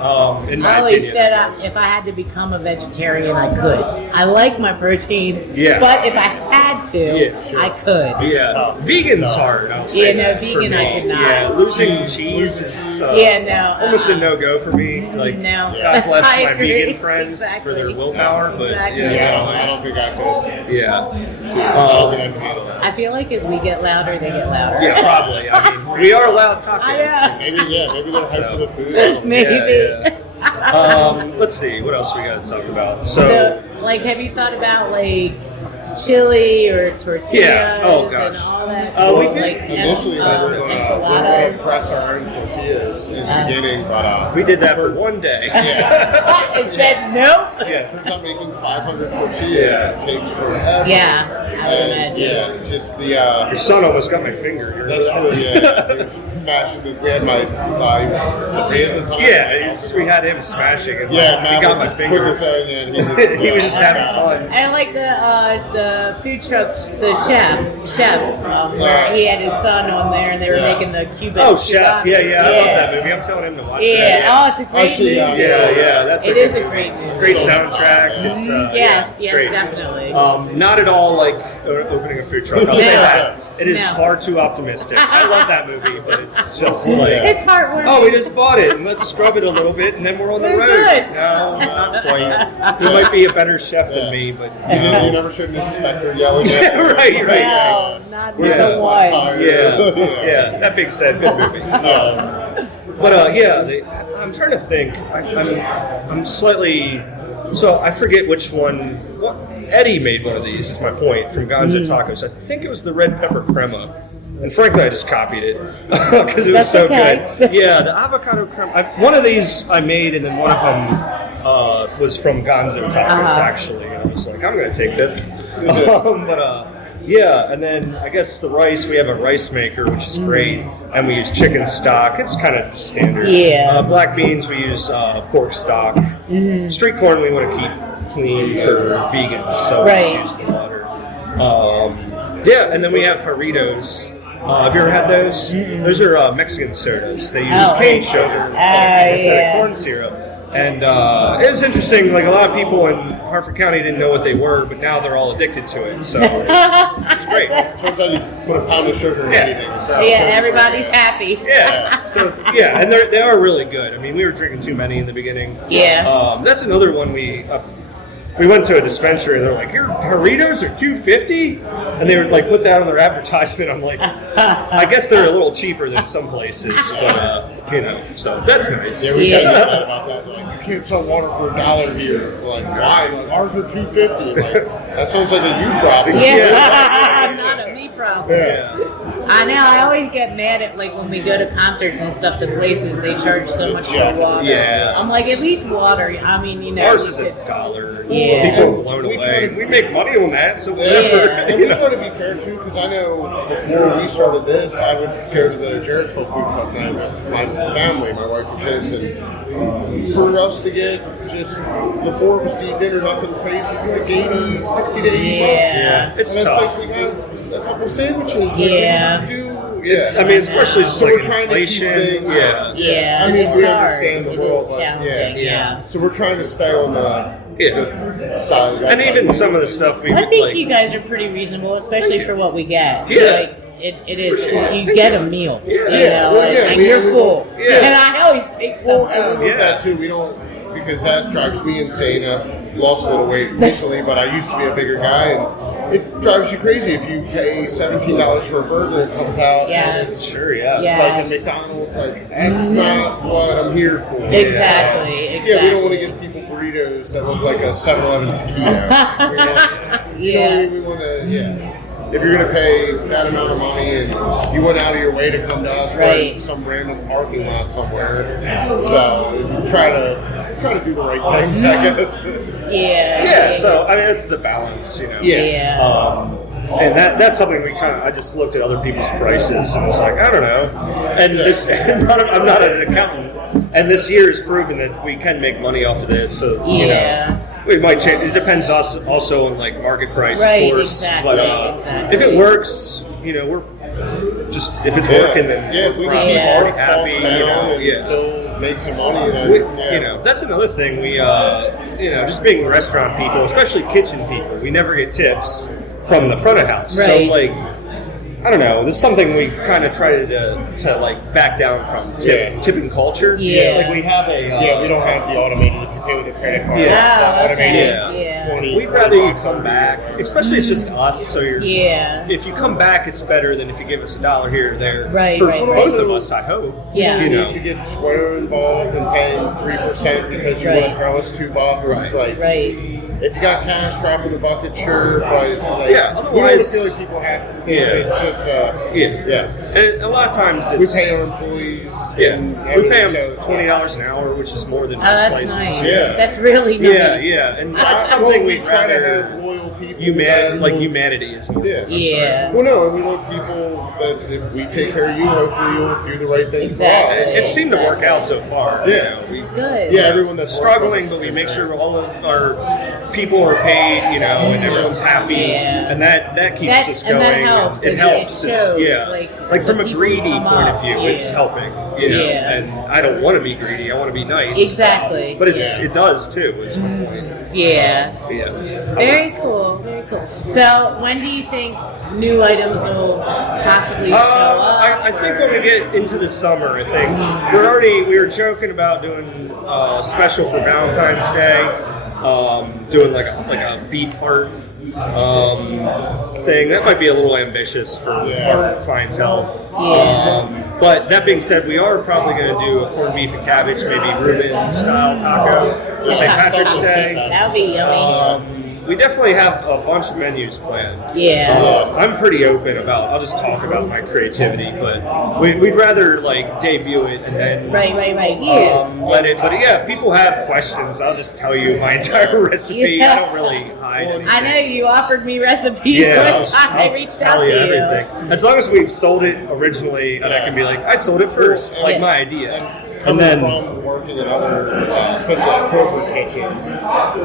In my I always opinion, said I guess. if I had to become a vegetarian, I could. I like my proteins, Yeah. but if I had to, Yeah, sure. I could. Yeah, Tough. vegan's hard. I'll say Yeah, no, that for vegan I me. could not. Yeah, losing cheese is almost a no-go for me. Like, No. God bless I my agree. vegan friends for their Exactly. willpower, but Exactly. I don't think I could. yeah, I don't think I could handle that. I feel like as we get louder, they get louder. yeah, probably. I mean, we are loud tacos. I know. Maybe they're hyped for the food. I don't know. Maybe. Let's see, what else we got to talk about? So, like, have you thought about like chili or tortillas Yeah. Oh, and gosh. all that? We did like, Initially, we were going to enchiladas. press our own tortillas in the beginning, but we did that for one day. yeah, It said nope. yeah. Turns out making 500 tortillas takes forever. Yeah, I would And, imagine. yeah, just the. Your son almost got my finger here. That's true. Yeah, he was mashing it. We had my. He was 3 at the time. Yeah, we had him smashing it. Yeah, he Matt got was my finger. quick as hell, yeah, He was just having fun. I like the food trucks, the chef, where he had his son on there and they were making the Cuban. Oh, Chef. Yeah, I love Yeah. that movie. I'm telling him to watch Yeah. that. Oh, it's a great Actually, movie. Yeah, that's It a is good a great movie. Great soundtrack. It's Yes, it's yes, great. definitely. Not at all like opening a food truck. I'll say No. that. It is No. far too optimistic. I love that movie, but it's just like, It's heartwarming. oh, we just bought it and let's scrub it a little bit and then we're on the We're road. good. No, not quite. He might be a better chef than me, but You never should an inspector yelling at you. right. No, not Where's this this one. tire? Yeah. That being said, good movie. But I'm trying to think. I'm slightly. So I forget which one. Eddie made one of these. Is my point from Gonzo Tacos. I think it was the red pepper crema. And frankly, I just copied it because it was That's so okay. good. Yeah, the avocado crema. One of these I made, and then one of them was from Gonzo Tacos actually. And I was like, I'm going to take this. Yeah, and then I guess the rice, we have a rice maker, which is great, and we use chicken stock. It's kind of standard. Yeah. Black beans, we use pork stock. Street corn, we want to keep clean for vegans, so we Right. just use the water. And then we have Jarritos. Have you ever had those? Those are Mexican sodas. They use cane sugar instead of corn syrup. And it was interesting, like a lot of people in Harford County didn't know what they were, but now they're all addicted to it, so it's great. Turns out you put a pound of sugar in anything. So, Everybody's happy. and they are really good. I mean, we were drinking too many in the beginning. Yeah. That's another one we went to a dispensary and they're like, your Doritos are $2.50? And they were like, put that on their advertisement. I'm like, I guess they're a little cheaper than some places, but so that's nice. Yeah, we got mad about that. Like, you can't sell water for $1 here. We're like, why? Like, ours are $2.50. Like, that sounds like a you problem. Yeah. Not a me problem. Yeah. I know. I always get mad at like when we go to concerts and stuff. The places they charge so much for water. Yeah. I'm like, at least water. I mean, Ours is $1. Yeah. People are blown We away. try to- We make money on that, so Yeah, whatever. and we try to be fair too, because I know before we started this, I would go to the Jarrettsville food truck night with my family, my wife and kids, and for us to get just the 4 of us to eat dinner, nothing crazy, like 80, 60 to 80 bucks. Yeah. It's and tough. It's like we got a couple sandwiches. Yeah. Like, we do. It's, I mean, it's partially just So like we're trying to keep inflation. things. Yeah, I mean, it's we hard. understand the It world, is but challenging, yeah. So we're trying to stay on the good side. And even some of the stuff we I think like, you guys are pretty reasonable, especially for what we get. Yeah. Like, it is. Sure. You get a meal. Yeah. You know, Well, yeah, and we- you're we full. won't- Yeah. And I always take Well, stuff and home. with Yeah. that too, we don't, because that drives me insane. I've lost a little weight recently, but I used to be a bigger guy, and it drives you crazy if you pay $17 for a burger and it comes out and it's Yes. Sure, yeah. Yeah. like a McDonald's. Like, that's not what I'm here for. Exactly. Yeah, we don't want to get people burritos that look like a 7-Eleven taquito. You know what I Yeah. mean? We want to, if you're going to pay that amount of money and you went out of your way to come to us from some random parking lot somewhere, so try to do the right thing, I guess. Yeah. So I mean, that's the balance, you know. Yeah. And that's something I just looked at other people's prices and was like, I don't know. And I'm not an accountant, and this year has proven that we can make money off of this. So you know, we might change. It depends also on like market price, of course. Exactly, but if it works, you know, we're just if it's working, then if we can keep our costs down and still make some money, then you know, that's another thing. We you know, just being restaurant people, especially kitchen people, we never get tips from the front of house. So like, I don't know, this is something we've kind of tried to like back down from tipping culture. Like we have we don't have the automated, if you pay with a credit card, automated 20. We'd rather you come back, especially it's just us, so you're if you come back, it's better than if you give us $1 here or there. For both of us, I hope. You need to get Square involved and paying 3% because you want to throw us $2. If you got cash, drop in the bucket, sure, but like, otherwise, we don't feel like people have to tip. It's just And a lot of times we pay our employees. We pay them $20 an hour, which is more than most places. That's nice. That's really nice. And that's something we try to have loyal people. Humanity is more. Well, no, we want people that if we take care of you, hopefully you'll do the right thing for us. It seemed to work out so far. You know, Good. Everyone that's struggling, but we make sure all of our people are paid, you know, and everyone's happy, and that keeps us going. And that helps. It helps. It shows, like from a greedy point of view, it's helping. You know, and I don't want to be greedy. I want to be nice. Exactly. But it does too. Is my point. Very cool. Very cool. So when do you think new items will possibly show up? I think when we get into the summer, I think we were joking about doing a special for Valentine's Day, doing like a beef heart thing. That might be a little ambitious for our clientele. But that being said, we are probably going to do a corned beef and cabbage, maybe Reuben style taco for St. Patrick's Day. That would be yummy. We definitely have a bunch of menus planned. I'm pretty open about, I'll just talk about my creativity, but we'd rather like debut it and then let it. But if people have questions, I'll just tell you my entire recipe. I don't really hide anything. I know you offered me recipes when I reached out to you. Everything. As long as we've sold it originally, and I can be like, I sold it first, like my idea. And then from working in other, especially like corporate kitchens,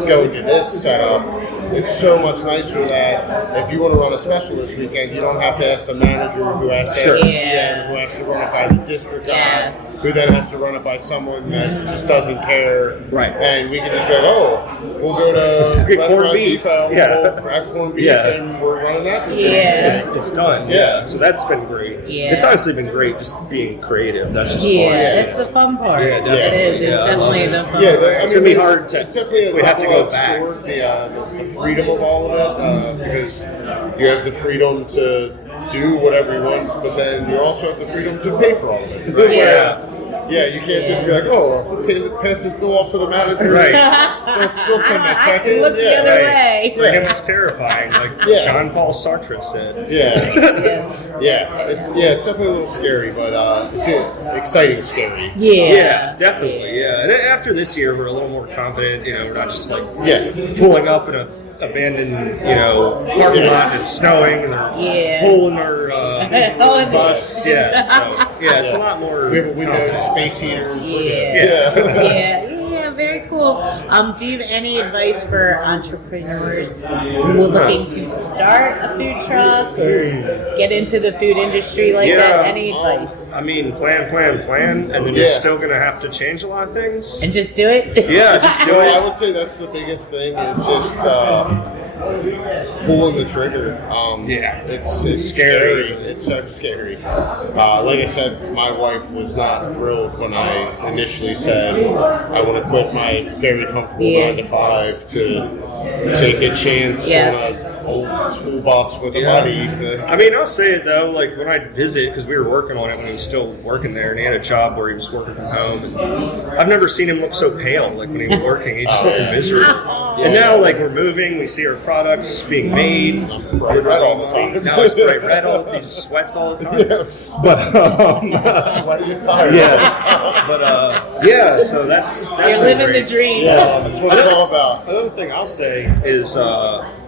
going to this setup, it's so much nicer that if you want to run a special this weekend, you don't have to ask the manager who has to ask the GM, who has to run it by the district guy, who then has to run it by someone that just doesn't care. And we can just go, we'll go to Restaurant Tifo, we'll grab corned beef, and we're running that this weekend. It's done. So that's been great. It's honestly been great just being creative. That's just fun. That's the fun part. It is. It's definitely the fun part. It's going to be hard to, it's definitely if we have to go back. Sword, the freedom of all of it, because you have the freedom to do whatever you want, but then you also have the freedom to pay for all of it. Whereas, you can't just be like, let's pass this bill off to the manager. They'll send that check in. Look the other way. For him, it's terrifying, like Jean-Paul Sartre said. It's definitely a little scary, but it's exciting scary. Definitely. And after this year, we're a little more confident. You know, we're not just like pulling up in a abandoned, parking lot and it's snowing and they're pulling our bus. It's a lot more. We have a window, space heaters. Very cool. Do you have any advice for entrepreneurs who are looking to start a food truck or get into the food industry like that? Any advice? I mean, plan, and then you're still going to have to change a lot of things. And just do it? Just do it. I would say that's the biggest thing is just pulling the trigger. It's scary. It's so scary. Like I said, my wife was not thrilled when I initially said I want to quit my very comfortable 9 to 5 to take a chance on old school bus with a buddy. I mean, I'll say it though, like when I'd visit, because we were working on it when he was still working there, and he had a job where he was working from home. And I've never seen him look so pale, like when he was working. He just looked miserable. And now, like, we're moving, we see our products being made. Bright red all the time. Now it's bright red all the time. He just sweats all the time. But, Sweaty and tired. yeah. But, yeah, so that's You're been living great. the dream. Yeah, that's what it's all about. Another thing I'll say is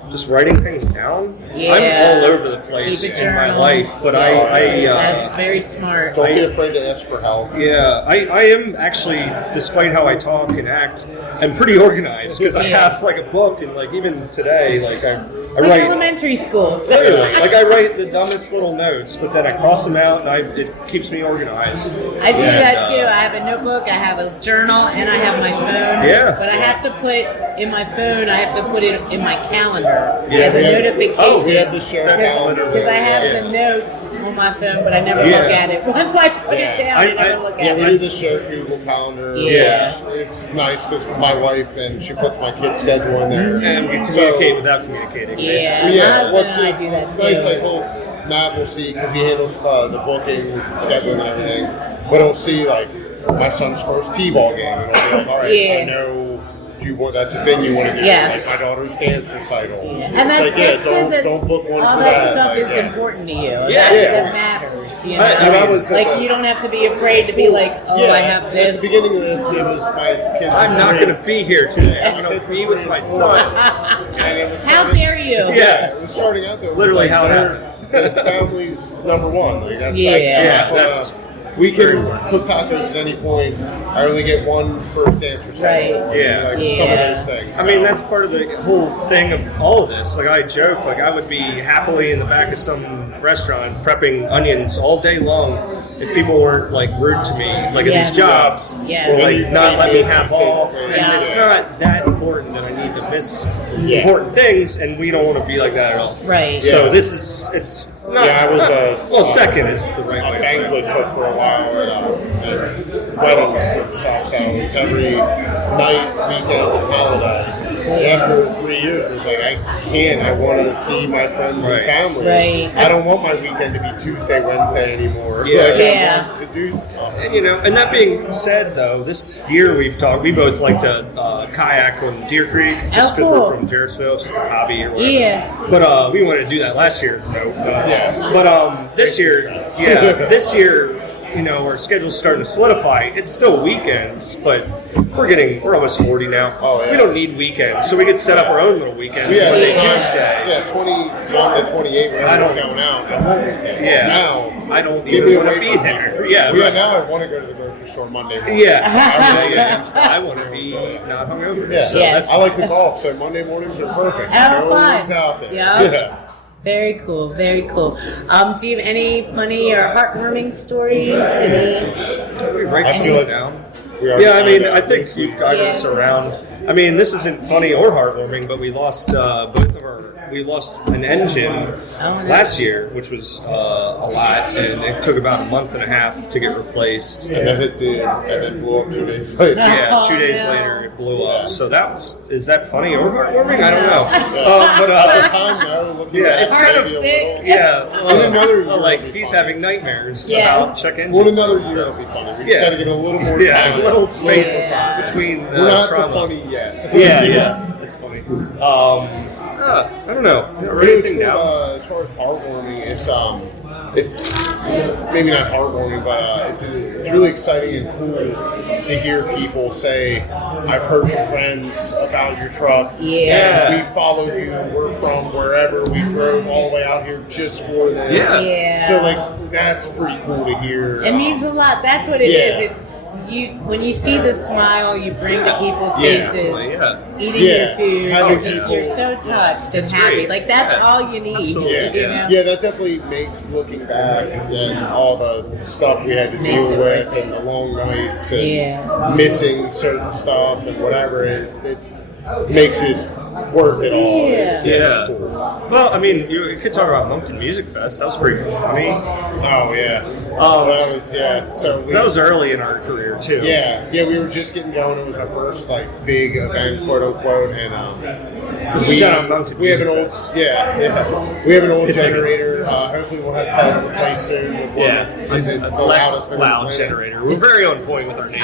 just writing things down. Yeah. I'm all over the place Keep a in my journal. life, but That's very smart. Don't get afraid to ask for help. Yeah, I am actually, despite how I talk and act, I'm pretty organized because I have like a book, and like even today, like It's I like write. elementary school. Literally, like I write the dumbest little notes, but then I cross them out, and it keeps me organized. I do And, that too. I have a notebook, I have a journal, and I have my phone. Yeah. But I have to put in my phone, I have to put it in my calendar Yeah, as a we have- notification. Oh, we have the show That's calendar. Because I have Yeah. the notes on my phone, but I never Yeah. look at it. Once I put it down, I never look Yeah, at we it. do the shared Google Calendar. Yeah. It's nice because my wife, and she puts my kid's schedule in there. And we communicate without communicating. Yeah. basically. My husband what's and I it- do that it's nice, too. like, Matt will see, because he handles the bookings and scheduling and everything, but he'll see, like, my son's first T-ball game, and he'll be like, all right, Yeah. I know that's a thing you want to do. Yes. Like my daughter's dance recital. And It's that, like, that's good that don't book one all for that that. stuff Like, is yeah. important to you. Yeah. That, Yeah. that matters. You know? I mean, that was like, at the- you don't have to be afraid to be like, oh, I have At this. the beginning of this, it was my kids. I'm not going to be here today. I'm going to be with my son. And it was How starting- dare you? Yeah, it was starting out though. Literally like, how it they're- the family's number one. Like that's Yeah. like, Yeah, I'm not that's gonna- we can cook tacos at any point. I only get one first dance recital. Right. Yeah. Like some of Yeah. those things. I mean, so. that's part of the whole thing of all of this. Like, I joke, like, I would be happily in the back of some restaurant prepping onions all day long if people weren't, like, rude to me, like, at Yes. these jobs. Yes. Or, like, not let me have off. And Yeah. it's not that important that I need to miss Yeah. important things, and we don't want to be like that at all. Right. So Yeah. this is, it's not, Yeah, I was, well, second is the right a way. banquet cook for a while at weddings and stuff. So it's every night, weekend, and holiday. After 3 years, it was like I can't. I want to see my friends Right. and family. Right. I don't want my weekend to be Tuesday, Wednesday anymore. Yeah. Like, Yeah. I want to do stuff. And, you know, and that being said, though, this year we both like to kayak on Deer Creek, just Oh, because cool. we're from Jarrettsville, it's just a hobby or whatever. Yeah. But we wanted to do that last year. Yeah. But this year, this year, you know, our schedule's starting to solidify. It's still weekends, but we're almost 40 now. Oh, yeah. We don't need weekends, so we could set up our own little weekends. Yeah, at Monday, the time, Tuesday. yeah, 21 to 28, when I everyone's don't- going out. I want weekends. Yeah. Now, I don't give me even want away to be from there. people. Yeah, Yeah, right. now I want to go to the grocery store Monday morning. Yeah, I want to be not hungover. Yeah. So Yes. that's I like to golf, so Monday mornings are perfect. Have no fun. one's out there. Yeah. Very cool, very cool. Do you have any funny or heartwarming stories? Any? We write I some feel like down. we are Yeah, I mean, kinda- I think you've guided us around. I mean, this isn't funny or heartwarming, but we lost we lost an engine Oh, no. last year, which was a lot, and it took about a month and a half to get replaced. And then it did, and then blew up 2 days later. Yeah, 2 Oh, days no. later it blew Yeah. up. So is that funny or heartwarming? I don't know. But At the time, no, looking yeah, back, it's Heart kind of maybe a sick. little- yeah, In another year, like it'll be he's funny. having nightmares Yes. about check engine. Well, another lights, year so- it'll be funny. We just Yeah. got to get a little more Yeah, time. a little space Yeah. between We're not trauma. so funny yet. Yeah, that's funny. I don't know. Write anything down? As far as heartwarming, it's maybe not heartwarming, but it's really exciting and cool to hear people say, "I've heard from friends about your truck. Yeah. And we followed you. We're from wherever. We drove all the way out here just for this." Yeah. Yeah. So like that's pretty cool to hear. It means a lot. That's what it Yeah. is. It's you when you see the smile you bring to people's Yeah. faces, Yeah. eating Yeah. your food, Having you're just people- you're so touched and That's happy. great. Like that's Yeah. all you need. Absolutely. Yeah, You know? yeah, that definitely makes looking back and all the stuff we had to Makes deal it with worth it. and the long nights and Yeah. missing certain stuff and whatever, it makes it worth it all. It's- Yeah. it's cool. Well, I mean, you could talk about Moncton Music Fest. That was pretty funny. Oh yeah. That was So that was early in our career too. Yeah, we were just getting going. It was our first like big event, quote unquote, and we have an old we have an old generator. Hopefully, we'll have that replaced soon. With a less loud generator. We're very on point with our name.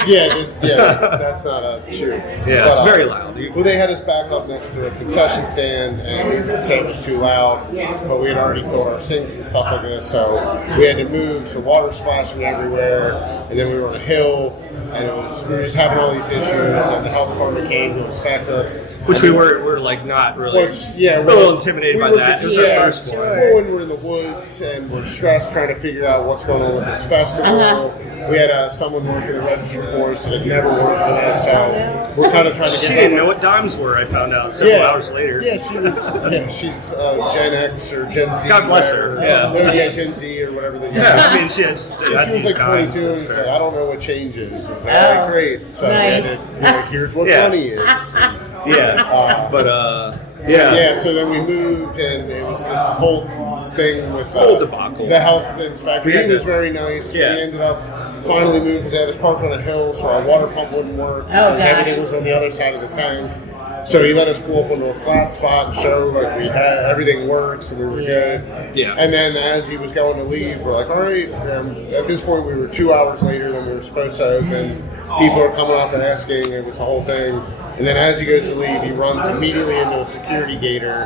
That's not true. Yeah, it's very loud. Well, they had us back up next to a concession stand, and we said it was too loud, but we had already filled our sinks and stuff like this, so we had to move. So water splashing everywhere, and then we were on a hill, and we were just having all these issues. And the health department came to inspect us, which we were like not really. We're a little intimidated by that. It was our first one. When we're in the woods and we're stressed trying to figure out what's going on with this festival. We had someone working the register for us that had never worked with us, so we're kind of trying to get. She didn't know what dimes were. I found out several hours later. Yeah, she was. She's Gen X or Gen Z. God bless her. Yeah, Gen Z or whatever they. I mean, she was like 22. And I don't know what changes. All right, great. So nice. Here's what money is. So then we moved, and it was this whole thing with whole debacle. The health inspector. He was very nice. We ended up finally moved because they had us parked on a hill, so our water pump wouldn't work. Everything was on the other side of the tank. So he let us pull up onto a flat spot and show like we had everything works and we were good. Yeah. And then as he was going to leave, we're like, all right. At this point, we were 2 hours later than we were supposed to open. People are coming up and asking. It was the whole thing. And then as he goes to leave, he runs immediately into a security gator.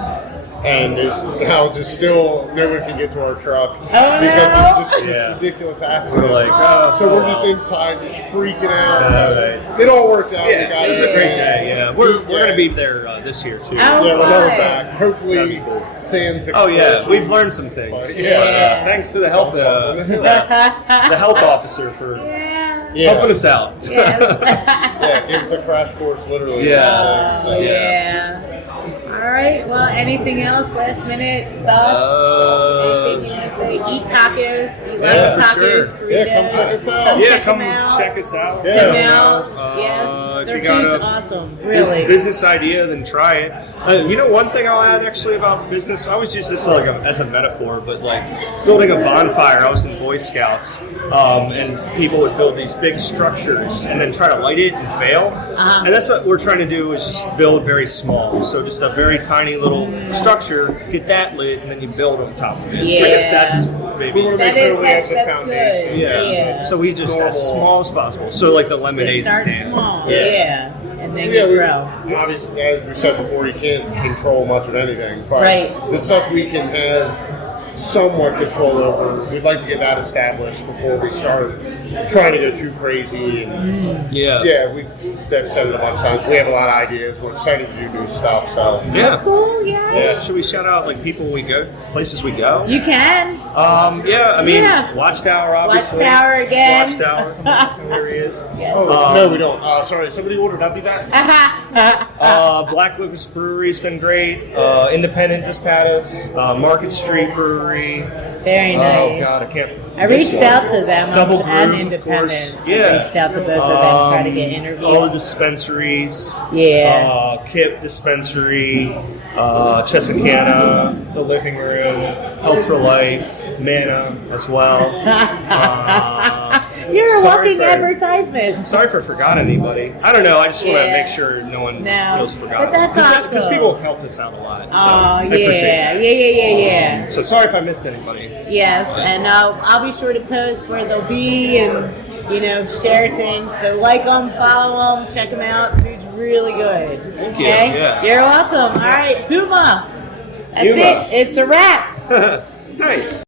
And is now just still no one can get to our truck because of just this ridiculous accident. So we're just inside, just freaking out. It all worked out. It was a great day. Yeah, we're going to be there this year too. We're back. Hopefully, sans. We've learned some things. Thanks to the health officer for helping us out. Yes. Give us a crash course, literally. All right. Well, anything else? Last minute thoughts? Anything you want to say? Eat tacos. Eat lots of tacos. Sure. Come check us out. Come check us out. Yes, their food's awesome. Really. Business idea, then try it. One thing I'll add actually about business. I always use this as a metaphor, but like building a bonfire. I was in Boy Scouts, and people would build these big structures and then try to light it and fail. And that's what we're trying to do is just build very small. So just a very tiny little structure, get that lit, and then you build on top of it. Yeah. I guess that's maybe. That's good. Yeah. So we just as small as possible. So like the lemonade start stand. Small. And then you grow. Obviously, as we said before, you can't control much of anything. But the stuff we can have somewhat control over, we'd like to get that established before we start trying to go too crazy. And they've said it a bunch of times. We have a lot of ideas. We're excited to do new stuff. So cool. Should we shout out like people we go, places we go? You can. Watchtower, obviously. Watchtower again. Watchtower. There he is. Yes. No, we don't. Sorry, somebody ordered. I'll be back. Black Lucas Brewery's been great. Independent just had us. Market Street Brewery. Very nice. Oh God, I can't. I reached out to them. Double and Groove, Independent. I reached out to both of them, try to get interviews. All the dispensaries. Kip Dispensary, Chesicana, The Living Room, Health for Life, Mana as well. You're a walking advertisement. Sorry if I forgot anybody. I don't know. I just want to make sure no one feels forgotten. But that's awesome. Because people have helped us out a lot. So I appreciate that. So sorry if I missed anybody. Yes, and I'll be sure to post where they'll be and share things. So like them, follow them, check them out. Food's really good. Thank you. Yeah. You're welcome. All right, HUMA. That's it. It's a wrap. Nice.